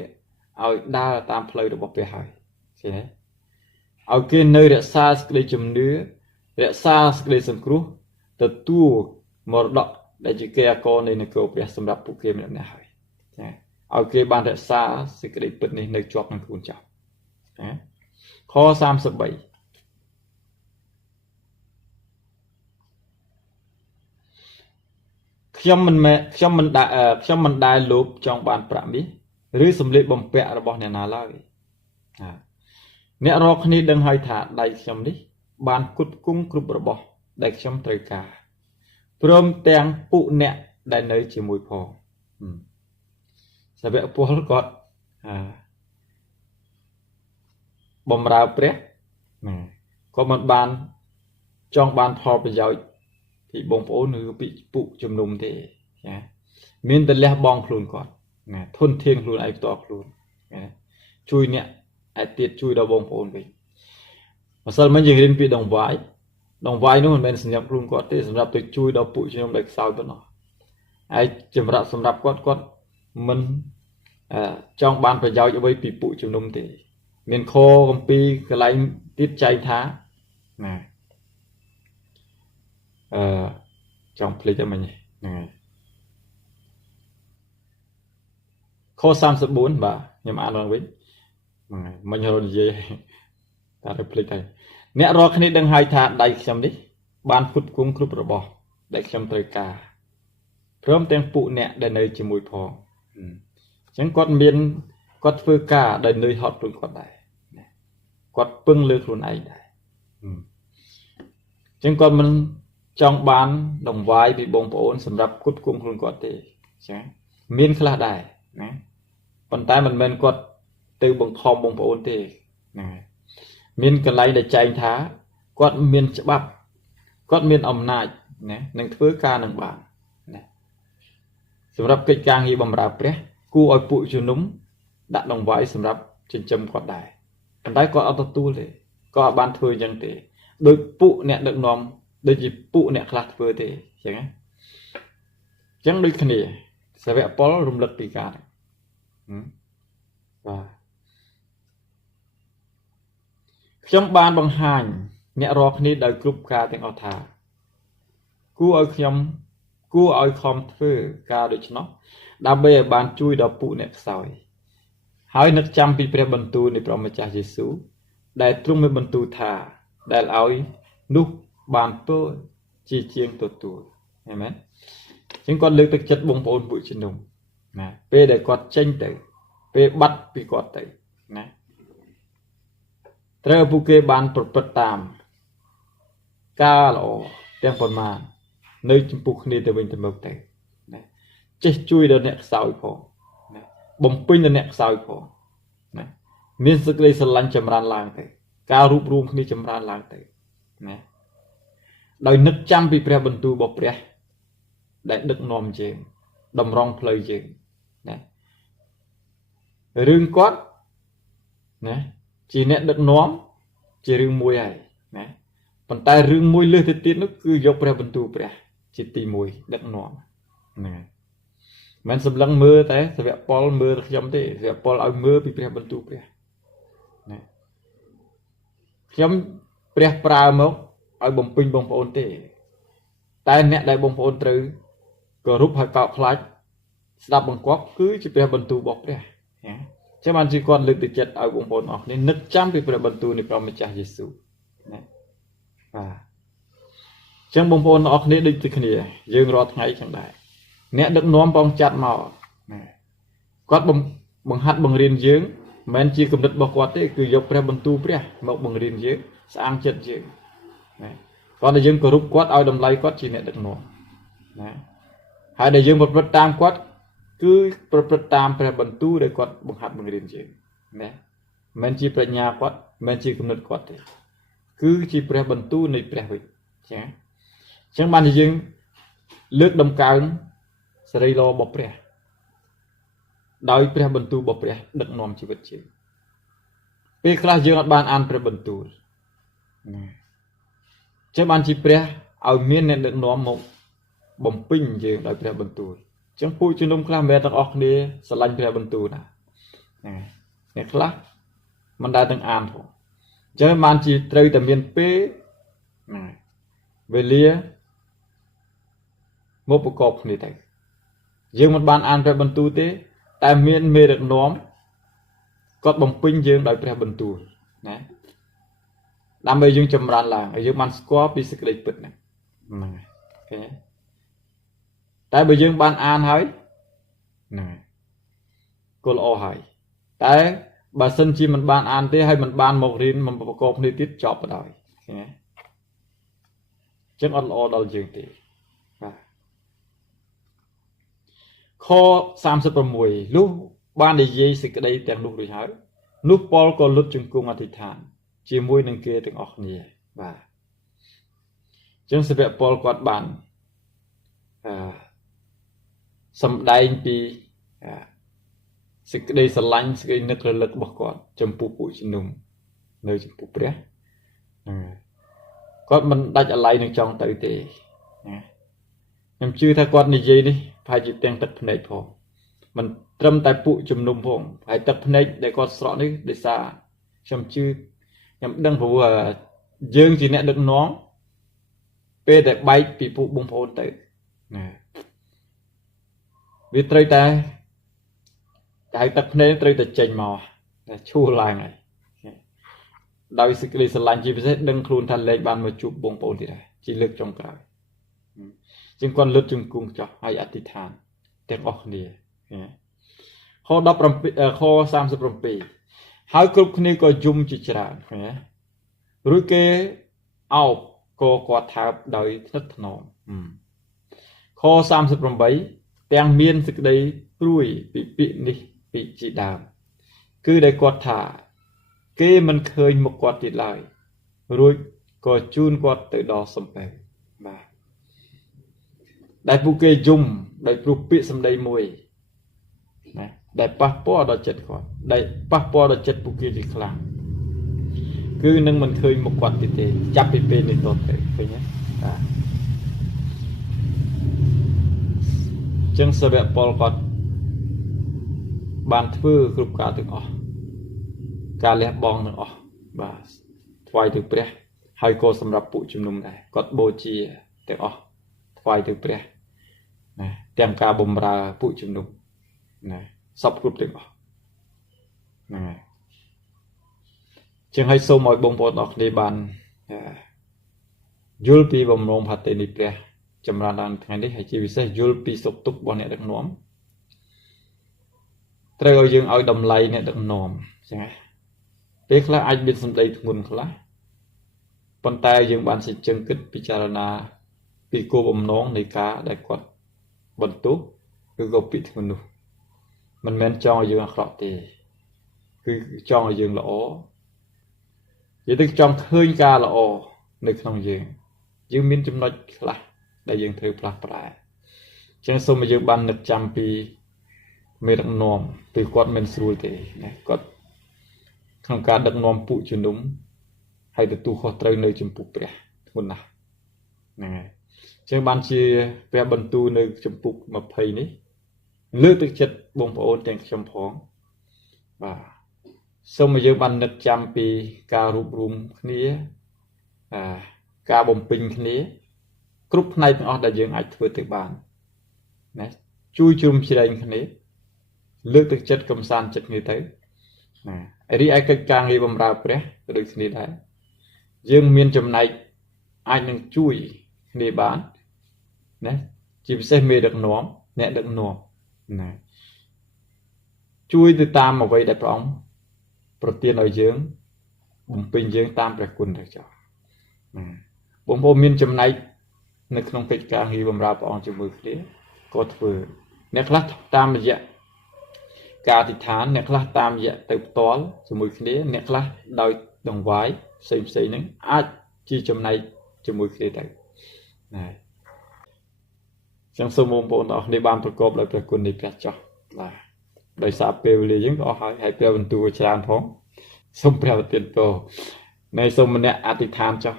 ឲ្យដើរតាមផ្លូវរបស់ព្រះហើយឃើញទេឲ្យគេនៅរក្សាសេចក្តីជំនឿរក្សាសេចក្តីសង្គ្រោះទទួលមរតកដែលជាកេរ្តិ៍អាករនៃនគរព្រះសម្រាប់ពួកគេម្នាក់ៗហើយចាឲ្យគេបានរក្សាសេចក្តីពិតនេះនៅជាប់នឹងខ្លួនចោលខ33ខ្ញុំមិនដែលលោភចង់បានប្រាក់មាសឬសម្លៀកបំពាក់របស់អ្នកណាឡើយអ្នករាល់គ្នាដឹងហើយថាដៃខ្ញុំនេះបានគុតគង់គ្រប់របស់ដែលខ្ញុំត្រូវការព្រមទាំងពួកអ្នកដែលនៅជាមួយផងសាវកពលគាត់បំរើព្រះគាត់មិនបានចង់បានផលប្រយោជន៍ពីបងប្អូនឬពីពួកជំនុំទេចាមានតែលះបង់ខ្លួនគាត់ ណាធនធានខ្លួនឯងផ្ទាល់ខ្លួនណាជួយអ្នកឯទៀតជួយដល់បងប្អូនវិញម្សិលមិញយើងរៀនពីដងវាយនោះមិនមែនសម្រាប់ខ្លួនគាត់ទេសម្រាប់ទៅជួយដល់ពួកខ្ញុំដែលខ្សោយប៉ុណ្ណោះហើយសម្រាប់គាត់មិនចង់បានប្រយោជន៍អ្វីពីពួកជំនុំទេមានខកំពីកន្លែងទៀតចែងថាណាចង់ភ្លេចតែមិញហ្នឹងហើយខ34បាទខ្ញុំអានឡើងវិញហ្នឹងហើយមិញរត់និយាយតែភ្លេចទៅអ្នករាល់គ្នាដឹងហើយថាដៃខ្ញុំនេះបានផ្គត់ផ្គង់គ្រប់របស់ដែលខ្ញុំត្រូវការព្រមទាំងពួកអ្នកដែលនៅជាមួយផងអញ្ចឹងគាត់ធ្វើការដែលនឿយហត់ខ្លួនគាត់ដែរគាត់ពឹងលើខ្លួនឯងដែរអញ្ចឹងគាត់មិនចង់បានដង្វាយពីបងប្អូនសម្រាប់ផ្គត់ផ្គង់ខ្លួនគាត់ទេចាមានខ្លះដែរណាប៉ុន្តែមិនមែនគាត់ទៅបង្ខំបងប្អូនទេណាមានកន្លែងដែលចែងថាគាត់មានច្បាប់គាត់មានអំណាចណានឹងធ្វើការនឹងបានណាសម្រាប់កិច្ចការងារបម្រើព្រះគួរឲ្យពួកជំនុំដាក់ដង្វាយសម្រាប់ចិញ្ចឹមគាត់ដែរប៉ុន្តែគាត់អត់ទទួលទេគាត់អត់បានធ្វើអញ្ចឹងទេដោយពួកអ្នកដឹកនាំដូចជាពួកអ្នកខ្លះធ្វើទេអញ្ចឹងណាអញ្ចឹងដូចគ្នាសាវកប៉ុលរំលឹកពីការបាទខ្ញុំបានបង្ហាញអ្នករាល់គ្នាដោយគ្រប់ការទាំងអស់ថាគួរឲ្យខំធ្វើការដូច្នោះដើម្បីឲ្យបានជួយដល់ពួកអ្នកខ្សោយហើយនឹកចាំពីព្រះបន្ទូលនៃព្រះម្ចាស់យេស៊ូវដែលទ្រង់មានបន្ទូលថាដែលឲ្យនោះបានពរជាជាងទទួលអាមែនអញ្ចឹងគាត់លើកទឹកចិត្តបងប្អូនពួកជំនុំណាពេលដែលគាត់ចេញទៅពេលបាត់ពីគាត់ទៅណាត្រូវពួកគេបានប្រព្រឹត្តតាមការល្អទាំងប៉ុន្មាននៅចំពោះគ្នាទៅវិញទៅមកទៅណាចេះជួយដល់អ្នកខ្សោយផងណាបំពេញដល់អ្នកខ្សោយផងណាមានសេចក្តីស្រឡាញ់ចម្រើនឡើងទៅការរួបរวมគ្នាចម្រើនឡើងទៅណាដោយនឹកចាំពីព្រះបន្ទូលរបស់ព្រះដែលដឹកនាំយើងតម្រង់ផ្លូវយើងណារឿងគាត់ណាជាអ្នកដឹកនាំជារឿងមួយហើយណាប៉ុន្តែរឿងមួយលើសទៅទៀតនោះគឺយកព្រះបន្ទូលព្រះជាទី1ដឹកនាំហ្នឹងហើយមិនសម្លឹងមើលតែសាវកប៉ុលមើលខ្ញុំទេសាវកប៉ុលឲ្យមើលពីព្រះបន្ទូលព្រះណាខ្ញុំព្រះប្រើមកឲ្យបំពេញបងប្អូនទេតែអ្នកដែលបងប្អូនត្រូវគោរពហើយកោតខ្លាចស្ដាប់បង្គាប់គឺជាព្រះបន្ទូលរបស់ព្រះណាចឹងបានជាគាត់លើកទឹកចិត្តឲ្យបងប្អូនអស់គ្នានឹកចាំពីព្រះបន្ទូលនៃព្រះម្ចាស់យេស៊ូវណាបាទចឹងបងប្អូនអស់គ្នាដូចតែគ្នាយើងរាល់ថ្ងៃចឹងដែរអ្នកដឹកនាំបងចាត់មកណាគាត់បង្ហាត់បង្រៀនយើងមិនមែនជាគំនិតរបស់គាត់ទេគឺយកព្រះបន្ទូលព្រះមកបង្រៀនយើងស្អាងចិត្តយើងណាគាត់ដែលយើងគោរពគាត់ឲ្យតម្លៃគាត់ជាអ្នកដឹកនាំណាហើយដែលយើងប្រព្រឹត្តតាមគាត់គឺប្រព្រឹត្តតាមព្រះបន្ទូលដែលគាត់បង្ហាត់បង្រៀនយើងណាមិនមែនជាប្រាជ្ញាគាត់មិនមែនជាគំនិតគាត់ទេគឺជាព្រះបន្ទូលនៃព្រះវិញចា៎អញ្ចឹងបានជាយើងលើកដំកើងសេរីល្អរបស់ព្រះដោយព្រះបន្ទូលរបស់ព្រះដឹកនាំជីវិតយើងពេលខ្លះយើងអត់បានអានព្រះបន្ទូលណាអញ្ចឹងបានជាព្រះឲ្យមានអ្នកដឹកនាំមកបំពេញយើងដោយព្រះបន្ទូលអញ្ចឹងពួកជំនុំខ្លះមិនមែនទាំងអស់គ្នាស្រឡាញ់ព្រះបន្ទូលណាអ្នកខ្លះមិនដែលទាំងអានផងអញ្ចឹងបានជាត្រូវតែមានពេលណាវេលាមកប្រកបគ្នាទៅយើងមិនបានអានព្រះបន្ទូលទេតែមានមេដឹកនាំគាត់បំពេញយើងដោយព្រះបន្ទូលណាដើម្បីយើងចម្រើនឡើងហើយយើងបានស្គាល់ពីសេចក្តីពិតហ្នឹងហើយអូខេតែបើយើងបានអានហើយហ្នឹងហើយក៏ល្អហើយតែបើសិនជាមិនបានអានទេហើយមិនបានមករៀនមិនប្រកបគ្នាទៀតចប់បណ្ដោយឃើញទេចឹងអត់ល្អដល់យើងទេបាទខ36លុះបាននិយាយសេចក្តីទាំងនោះរួចហើយនោះប៉ុលក៏លុតជង្គង់អធិដ្ឋានជាមួយនឹងគេទាំងអស់គ្នាបាទចឹងសាវកប៉ុលគាត់បានសម្ដែងពី សេចក្តីស្រឡាញ់សេចក្តីនឹករលឹករបស់គាត់ចំពោះពួកជំនុំនៅចំពោះព្រះគាត់មិនដាច់អាល័យនឹងចង់ទៅទេណាខ្ញុំជឿថាគាត់និយាយនេះប្រហែលជាទាំងទឹកភ្នែកផងមិនត្រឹមតែពួកជំនុំផងហើយទឹកភ្នែកដែលគាត់ស្រក់នេះដោយសារខ្ញុំជឿខ្ញុំដឹងព្រោះយើងជាអ្នកដឹកនាំពេលដែលបែកពីពួកបងប្អូនទៅណាវាត្រូវតែហៅទឹកភ្នែកត្រូវតែចេញមកតែឈួរឡើងហើយដោយសេចក្តីស្រឡាញ់ជាពិសេសដឹងខ្លួនថាលែងបានមកជួបបងប្អូនទៀតហើយជាលើកចុងក្រោយជាងគាត់លុតជង្គង់ចុះហើយអធិដ្ឋានទាំងអស់គ្នាខ17ខ37ហើយគ្រប់គ្នាក៏យំជាច្រើនរួចគេអោបក៏គាត់ថើបដោយថ្និតថ្នមខ38ទាំងមានសេចក្តីព្រួយពីពាក្យនេះពីជាដើមគឺដែលគាត់ថាគេមិនឃើញមុខគាត់ទៀតឡើយរួចក៏ជូនគាត់ទៅដល់សំពៅបាទដែលពួកគេយំដោយព្រោះពាក្យសម្ដីមួយណាដែលប៉ះពាល់ដល់ចិត្តគាត់ដែលប៉ះពាល់ដល់ចិត្តពួកគេជាខ្លាំងគឺនឹងមិនឃើញមុខគាត់ទៀតទេចាប់ពីពេលនេះតទៅឃើញទេបាទចឹងសាវកប៉ុលគាត់បានធ្វើគ្រប់ការទាំងអស់ការលះបង់ទាំងអស់បាទថ្វាយទៅព្រះហើយក៏សម្រាប់ពួកជំនុំដែរគាត់បូជាទាំងអស់ថ្វាយទៅព្រះណាទាំងការបម្រើពួកជំនុំណាសពគ្រប់ទាំងអស់ហ្នឹងហើយចឹងឲ្យសូមឲ្យបងប្អូនអរគ្នាបានយល់ពីបំណងផាតេនីព្រះចម្រើនដល់ថ្ងៃនេះហើយជាពិសេសយល់ពីសុខទុក្ខរបស់អ្នកដឹកនាំត្រូវឲ្យយើងឲ្យតម្លៃអ្នកដឹកនាំចឹងណាពេលខ្លះអាចមានសម្ដីធ្ងន់ខ្លះប៉ុន្តែយើងបានសេចក្ដីគិតពិចារណាពីគោលបំណងនៃការដែលគាត់បន្ទោសគឺក៏ពីធ្ងន់នោះមិនមែនចង់ឲ្យយើងអាក្រក់ទេគឺចង់ឲ្យយើងល្អនិយាយទៅចង់ឃើញការល្អនៅក្នុងយើងមានចំណុចខ្លះដែលយើងត្រូវផ្លាស់ប្រែចឹងសូមឲ្យយើងបាននឹកចាំពីមេដឹកនាំពេលគាត់មិនស្រួលទេណាគាត់ក្នុងការដឹកនាំពួកជំនុំហើយទទួលខុសត្រូវនៅចំពោះព្រះធ្ងន់ណាស់ហ្នឹងហើយចឹងបានជាព្រះបន្ទូលនៅចំពុក20នេះលើកទឹកចិត្តបងប្អូនទាំងខ្ញុំផងបាទសូមឲ្យយើងបាននឹកចាំពីការរួបរวมគ្នាការបំពេញគ្នាគ្រប់ផ្នែកទាំងអស់ដែលយើងអាចធ្វើទៅបានណាជួយជ្រុំជ្រែងគ្នាលើកទឹកចិត្តកំសាន្តចិត្តគ្នាទៅណារីឯកិច្ចការងារបម្រើព្រះក៏ដូចគ្នាដែរយើងមានចំណែកអាចនឹងជួយគ្នាបានណាជាពិសេសមេដឹកនាំអ្នកដឹកនាំណាជួយទៅតាមអ្វីដែលព្រះអង្គប្រទានឲ្យយើងបំពេញយើងតាមព្រះគុណទៅចុះណាបងប្អូនមានចំណែកនៅក្នុងកិច្ចការងារបម្រើព្រះអង្គជាមួយគ្នាក៏ធ្វើអ្នកខ្លះតាមរយៈការអធិដ្ឋានអ្នកខ្លះតាមរយៈទៅផ្ទាល់ជាមួយគ្នាអ្នកខ្លះដោយដង្វាយផ្សេងហ្នឹងអាចជាចំណែកជាមួយគ្នាទៅណាចឹងសូមបងប្អូនទាំងអស់គ្នាបានប្រកបដោយព្រះគុណនៃព្រះចុះបាទដោយសារពេលវេលាយើងក៏អស់ហើយព្រះបន្ទូលច្រើនផងសូមព្រះប្រទានពរនៃសូមម្នាក់អធិដ្ឋានចុះ